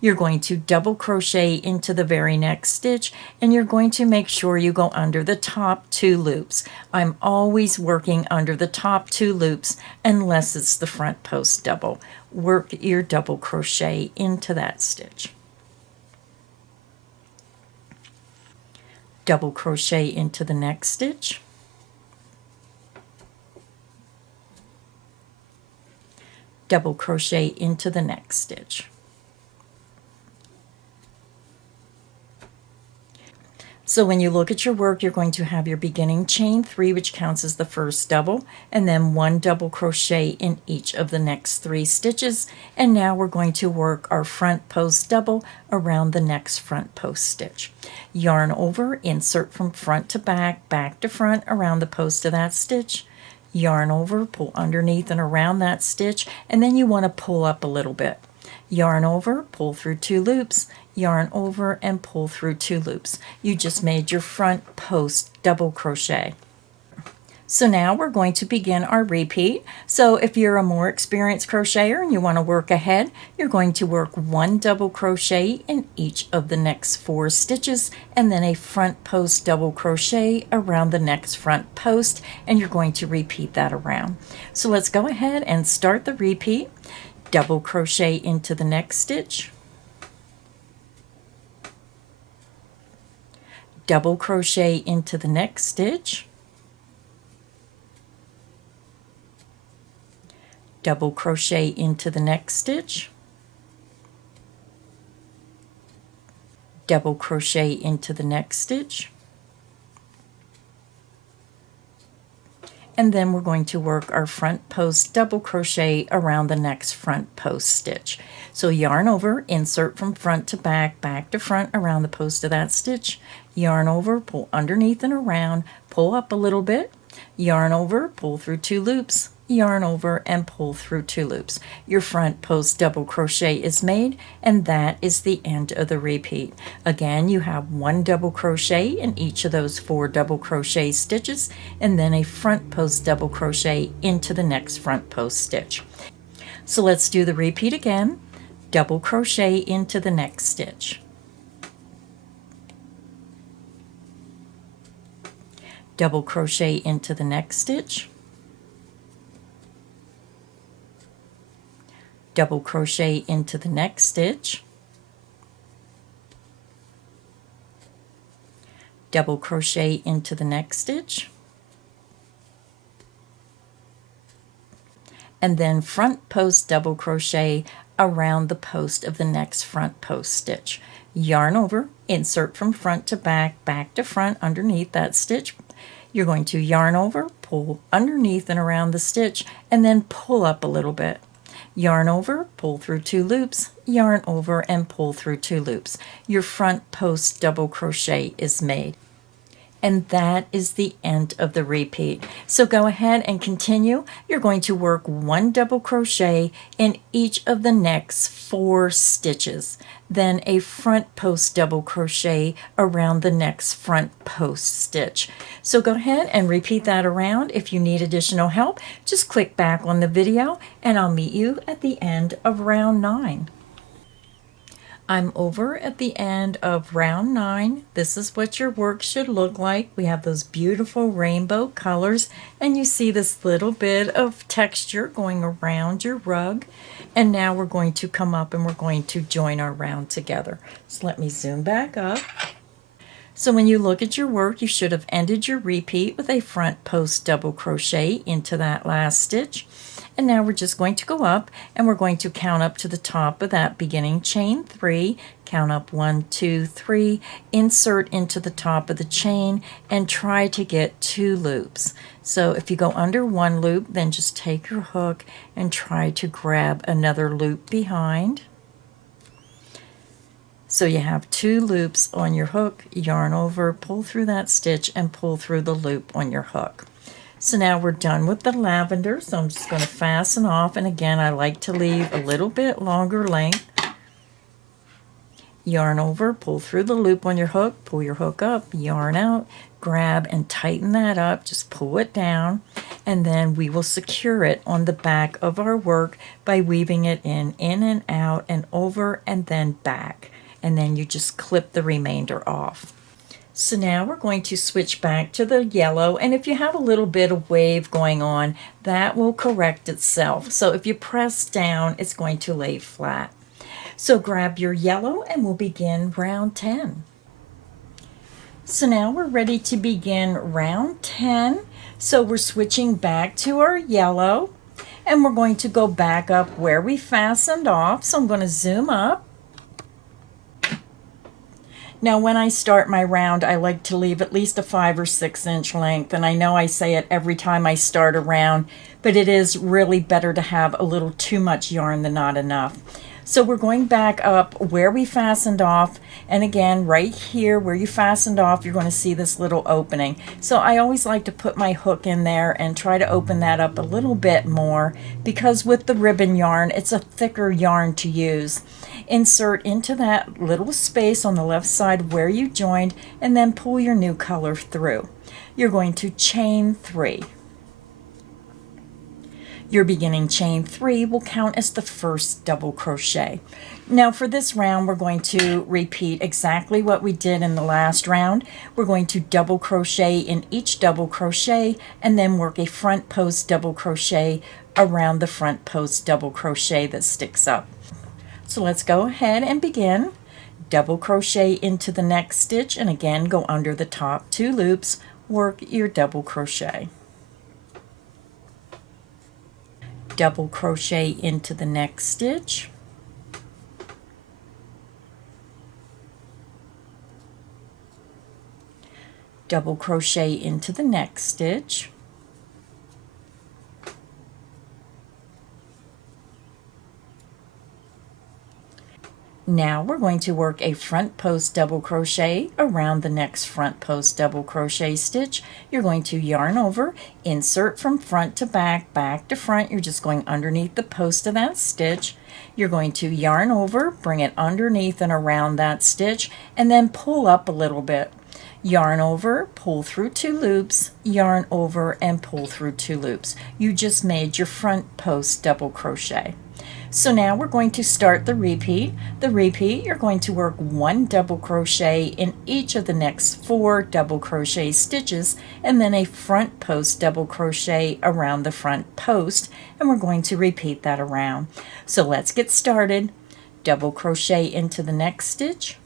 You're going to double crochet into the very next stitch, and you're going to make sure you go under the top 2 loops. I'm always working under the top 2 loops unless it's the front post double. Work your double crochet into that stitch. Double crochet into the next stitch, double crochet into the next stitch. So when you look at your work, you're going to have your beginning chain 3, which counts as the first double, and then 1 double crochet in each of the next 3 stitches. And now we're going to work our front post double around the next front post stitch. Yarn over, insert from front to back, back to front around the post of that stitch. Yarn over, pull underneath and around that stitch, and then you want to pull up a little bit. Yarn over, pull through 2 loops, yarn over, and pull through 2 loops. You just made your front post double crochet. So now we're going to begin our repeat. So if you're a more experienced crocheter and you want to work ahead, you're going to work 1 double crochet in each of the next 4 stitches, and then a front post double crochet around the next front post, and you're going to repeat that around. So let's go ahead and start the repeat. Double crochet into the next stitch, double crochet into the next stitch, double crochet into the next stitch, double crochet into the next stitch, and then we're going to work our front post double crochet around the next front post stitch. So yarn over, insert from front to back, back to front around the post of that stitch, yarn over, pull underneath and around, pull up a little bit, yarn over, pull through 2 loops, yarn over, and pull through 2 loops. Your front post double crochet is made, and that is the end of the repeat. Again, you have 1 double crochet in each of those 4 double crochet stitches, and then a front post double crochet into the next front post stitch. So let's do the repeat again. Double crochet into the next stitch. Double crochet into the next stitch. Double crochet into the next stitch. Double crochet into the next stitch. And then front post double crochet around the post of the next front post stitch. Yarn over, insert from front to back, back to front underneath that stitch. You're going to yarn over, pull underneath and around the stitch, and then pull up a little bit. Yarn over, pull through 2 loops, yarn over and pull through 2 loops. Your front post double crochet is made. And that is the end of the repeat. So go ahead and continue. You're going to work 1 double crochet in each of the next 4 stitches. Then a front post double crochet around the next front post stitch. So go ahead and repeat that around. If you need additional help, just click back on the video and I'll meet you at the end of round 9. I'm over at the end of round 9. This is what your work should look like. We have those beautiful rainbow colors, and you see this little bit of texture going around your rug. And now we're going to come up and we're going to join our round together. So let me zoom back up. So when you look at your work, you should have ended your repeat with a front post double crochet into that last stitch. And now we're just going to go up and we're going to count up to the top of that beginning chain 3, count up 1, 2, 3, insert into the top of the chain and try to get 2 loops. So if you go under 1 loop, then just take your hook and try to grab another loop behind. So you have 2 loops on your hook, yarn over, pull through that stitch and pull through the loop on your hook. So now we're done with the lavender, so I'm just going to fasten off, and again I like to leave a little bit longer length. Yarn over, pull through the loop on your hook, pull your hook up, yarn out, grab and tighten that up, just pull it down, and then we will secure it on the back of our work by weaving it in and out and over and then back, and then you just clip the remainder off. So now we're going to switch back to the yellow, and if you have a little bit of wave going on, that will correct itself. So if you press down, it's going to lay flat. So grab your yellow and we'll begin round 10. So now we're ready to begin round 10. So we're switching back to our yellow and we're going to go back up where we fastened off. So I'm going to zoom up. Now when I start my round, I like to leave at least a 5 or 6 inch length, and I know I say it every time I start a round, but it is really better to have a little too much yarn than not enough. So we're going back up where we fastened off, and again right here where you fastened off, you're going to see this little opening. So I always like to put my hook in there and try to open that up a little bit more, because with the ribbon yarn, it's a thicker yarn to use. Insert into that little space on the left side where you joined, and then pull your new color through. You're going to chain 3. Your beginning chain 3 will count as the first double crochet. Now for this round, we're going to repeat exactly what we did in the last round. We're going to double crochet in each double crochet and then work a front post double crochet around the front post double crochet that sticks up. So let's go ahead and begin. Double crochet into the next stitch and again go under the top 2 loops, work your double crochet. Double crochet into the next stitch. Double crochet into the next stitch. Now we're going to work a front post double crochet around the next front post double crochet stitch. You're going to yarn over, insert from front to back, back to front. You're just going underneath the post of that stitch. You're going to yarn over, bring it underneath and around that stitch, and then pull up a little bit. Yarn over, pull through 2 loops, yarn over and pull through 2 loops. You just made your front post double crochet. So now we're going to start the repeat. The repeat, you're going to work 1 double crochet in each of the next 4 double crochet stitches, and then a front post double crochet around the front post, and we're going to repeat that around. So let's get started. Double crochet into the next stitch,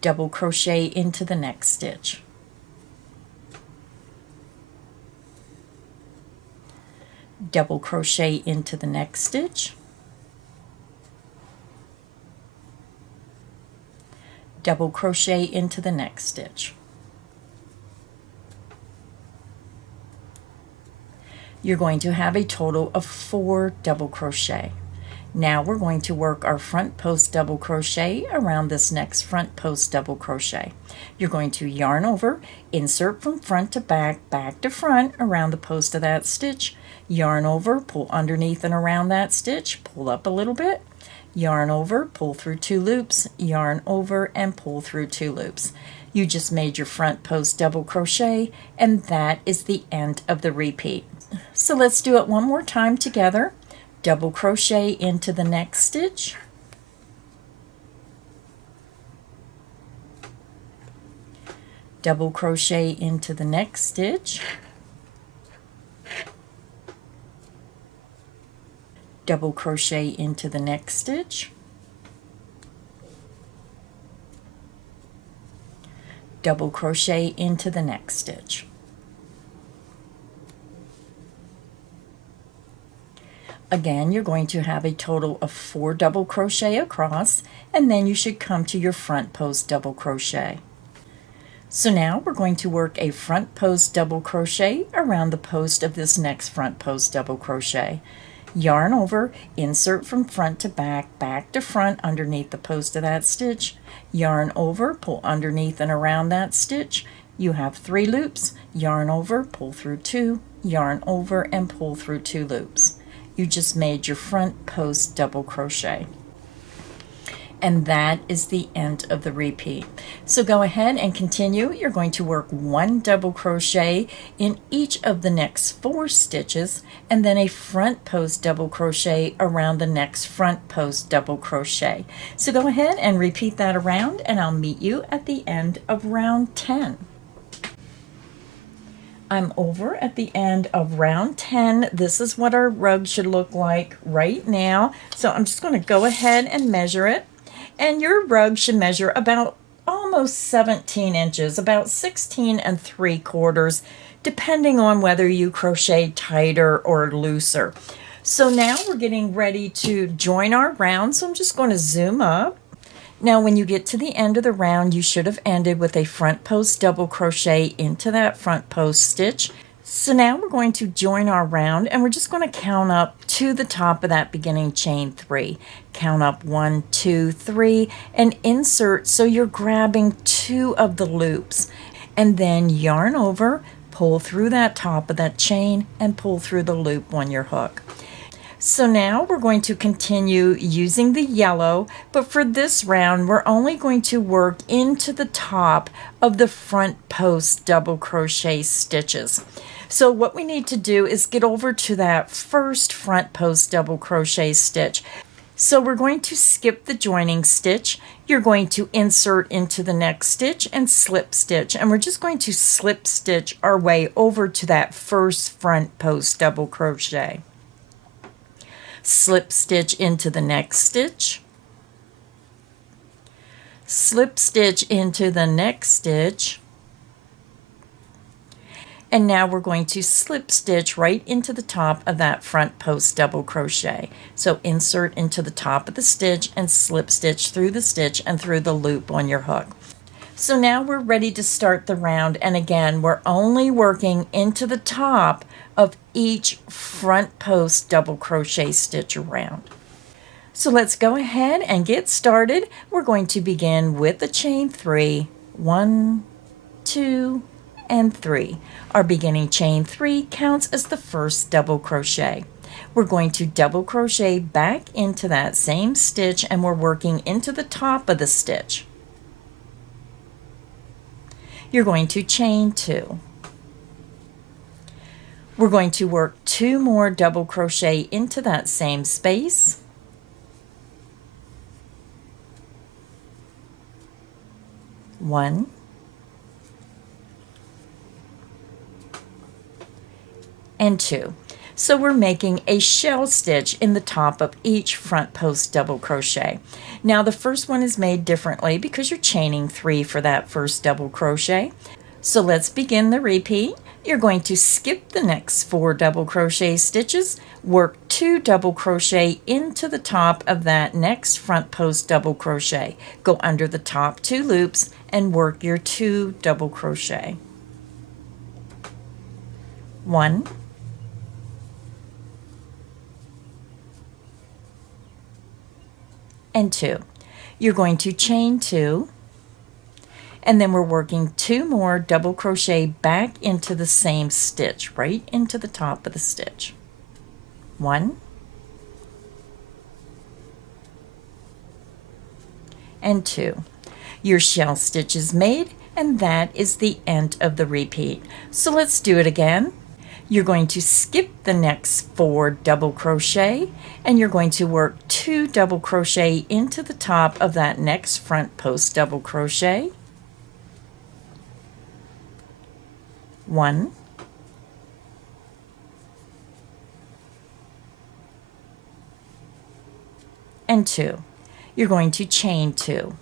double crochet into the next stitch, double crochet into the next stitch, double crochet into the next stitch. You're going to have a total of 4 double crochet. Now we're going to work our front post double crochet around this next front post double crochet. You're going to yarn over, insert from front to back, back to front around the post of that stitch, yarn over, pull underneath and around that stitch, pull up a little bit, yarn over, pull through 2 loops, yarn over, and pull through 2 loops. You just made your front post double crochet, and that is the end of the repeat. So let's do it one more time together. Double crochet into the next stitch, double crochet into the next stitch, double crochet into the next stitch, double crochet into the next stitch. Again, you're going to have a total of 4 double crochet across, and then you should come to your front post double crochet. So now we're going to work a front post double crochet around the post of this next front post double crochet. Yarn over, insert from front to back, back to front underneath the post of that stitch, yarn over, pull underneath and around that stitch. You have 3 loops, yarn over, pull through 2, yarn over, and pull through 2 loops. You just made your front post double crochet. And that is the end of the repeat. So go ahead and continue. You're going to work 1 double crochet in each of the next 4 stitches, and then a front post double crochet around the next front post double crochet. So go ahead and repeat that around, and I'll meet you at the end of round 10. I'm over at the end of round 10. This is what our rug should look like right now. So I'm just going to go ahead and measure it. And your rug should measure about almost 17 inches, about 16 3/4, depending on whether you crochet tighter or looser. So now we're getting ready to join our round. So I'm just going to zoom up. Now when you get to the end of the round, you should have ended with a front post double crochet into that front post stitch. So now we're going to join our round, and we're just going to count up to the top of that beginning chain 3. Count up 1, 2, 3, and insert so you're grabbing 2 of the loops, and then yarn over, pull through that top of that chain, and pull through the loop on your hook. So now we're going to continue using the yellow, but for this round we're only going to work into the top of the front post double crochet stitches. So what we need to do is get over to that first front post double crochet stitch. So we're going to skip the joining stitch. You're going to insert into the next stitch and slip stitch, and we're just going to slip stitch our way over to that first front post double crochet. Slip stitch into the next stitch, slip stitch into the next stitch, and now we're going to slip stitch right into the top of that front post double crochet. So insert into the top of the stitch and slip stitch through the stitch and through the loop on your hook. So now we're ready to start the round, and again we're only working into the top of each front post double crochet stitch around. So let's go ahead and get started. We're going to begin with the chain 3, 1, 2, and 3. Our beginning chain 3 counts as the first double crochet. We're going to double crochet back into that same stitch, and we're working into the top of the stitch. You're going to chain 2. We're going to work 2 more double crochet into that same space. One, and 2. So we're making a shell stitch in the top of each front post double crochet. Now the first one is made differently because you're chaining 3 for that first double crochet. So let's begin the repeat. You're going to skip the next 4 double crochet stitches, work 2 double crochet into the top of that next front post double crochet. Go under the top 2 loops and work your 2 double crochet. 1, and 2. You're going to chain 2, and then we're working 2 more double crochet back into the same stitch, right into the top of the stitch. 1, and 2. Your shell stitch is made, and that is the end of the repeat. So let's do it again. You're going to skip the next 4 double crochet, and you're going to work 2 double crochet into the top of that next front post double crochet. 1, and 2. You're going to chain 2.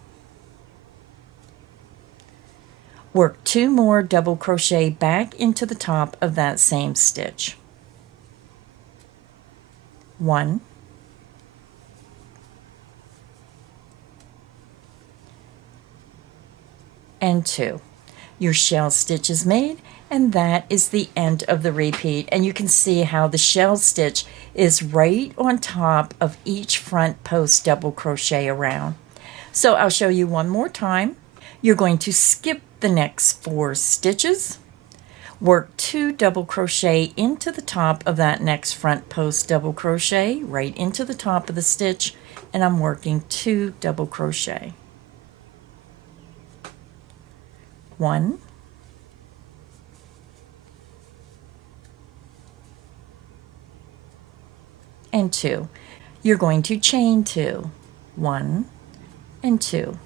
Work 2 more double crochet back into the top of that same stitch. 1, and 2. Your shell stitch is made, and that is the end of the repeat. And you can see how the shell stitch is right on top of each front post double crochet around. So I'll show you one more time. You're going to skip the next 4 stitches, work 2 double crochet into the top of that next front post double crochet, right into the top of the stitch, and I'm working 2 double crochet. 1, and 2. You're going to chain 2. 1, and 2.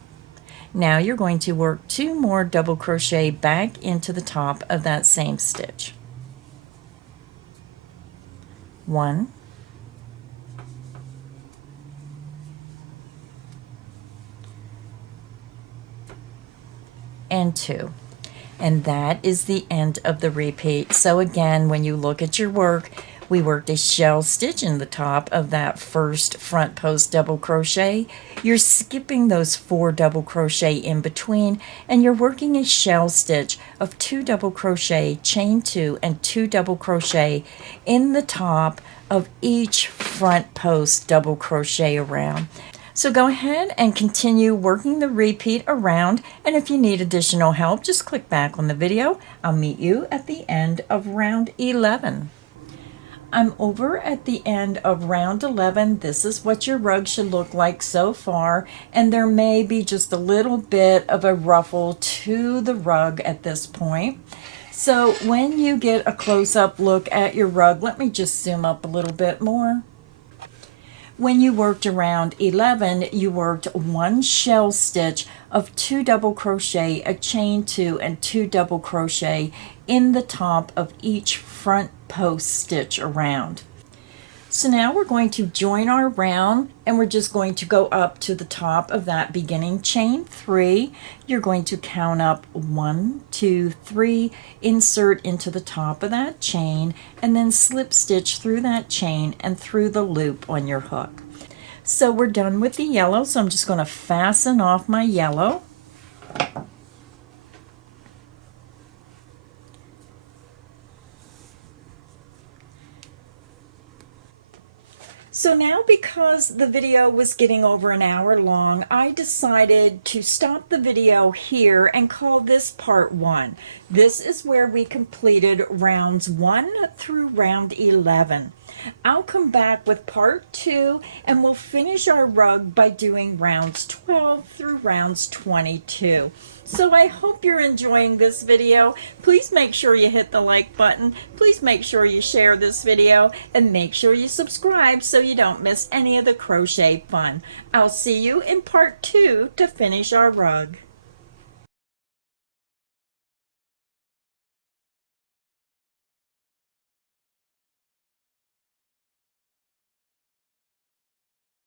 Now you're going to work 2 more double crochet back into the top of that same stitch. 1, and 2. And that is the end of the repeat. So again, when you look at your work, we worked a shell stitch in the top of that first front post double crochet. You're skipping those 4 double crochet in between, and you're working a shell stitch of 2 double crochet, chain 2, and 2 double crochet in the top of each front post double crochet around. So go ahead and continue working the repeat around, and if you need additional help, just click back on the video. I'll meet you at the end of round 11. I'm over at the end of round 11. This is what your rug should look like so far, and there may be just a little bit of a ruffle to the rug at this point. So when you get a close-up look at your rug, let me just zoom up a little bit more. When you worked around 11, you worked 1 shell stitch of 2 double crochet, a chain 2, and 2 double crochet in the top of each front post stitch around. So now we're going to join our round, and we're just going to go up to the top of that beginning chain 3. You're going to count up 1, 2, 3, insert into the top of that chain, and then slip stitch through that chain and through the loop on your hook. So we're done with the yellow, so I'm just going to fasten off my yellow. So now, because the video was getting over an hour long, I decided to stop the video here and call this part 1. This is where we completed rounds 1 through round 11. I'll come back with part 2 and we'll finish our rug by doing rounds 12 through rounds 22. So I hope you're enjoying this video. Please make sure you hit the like button. Please make sure you share this video and make sure you subscribe so you don't miss any of the crochet fun. I'll see you in part 2 to finish our rug.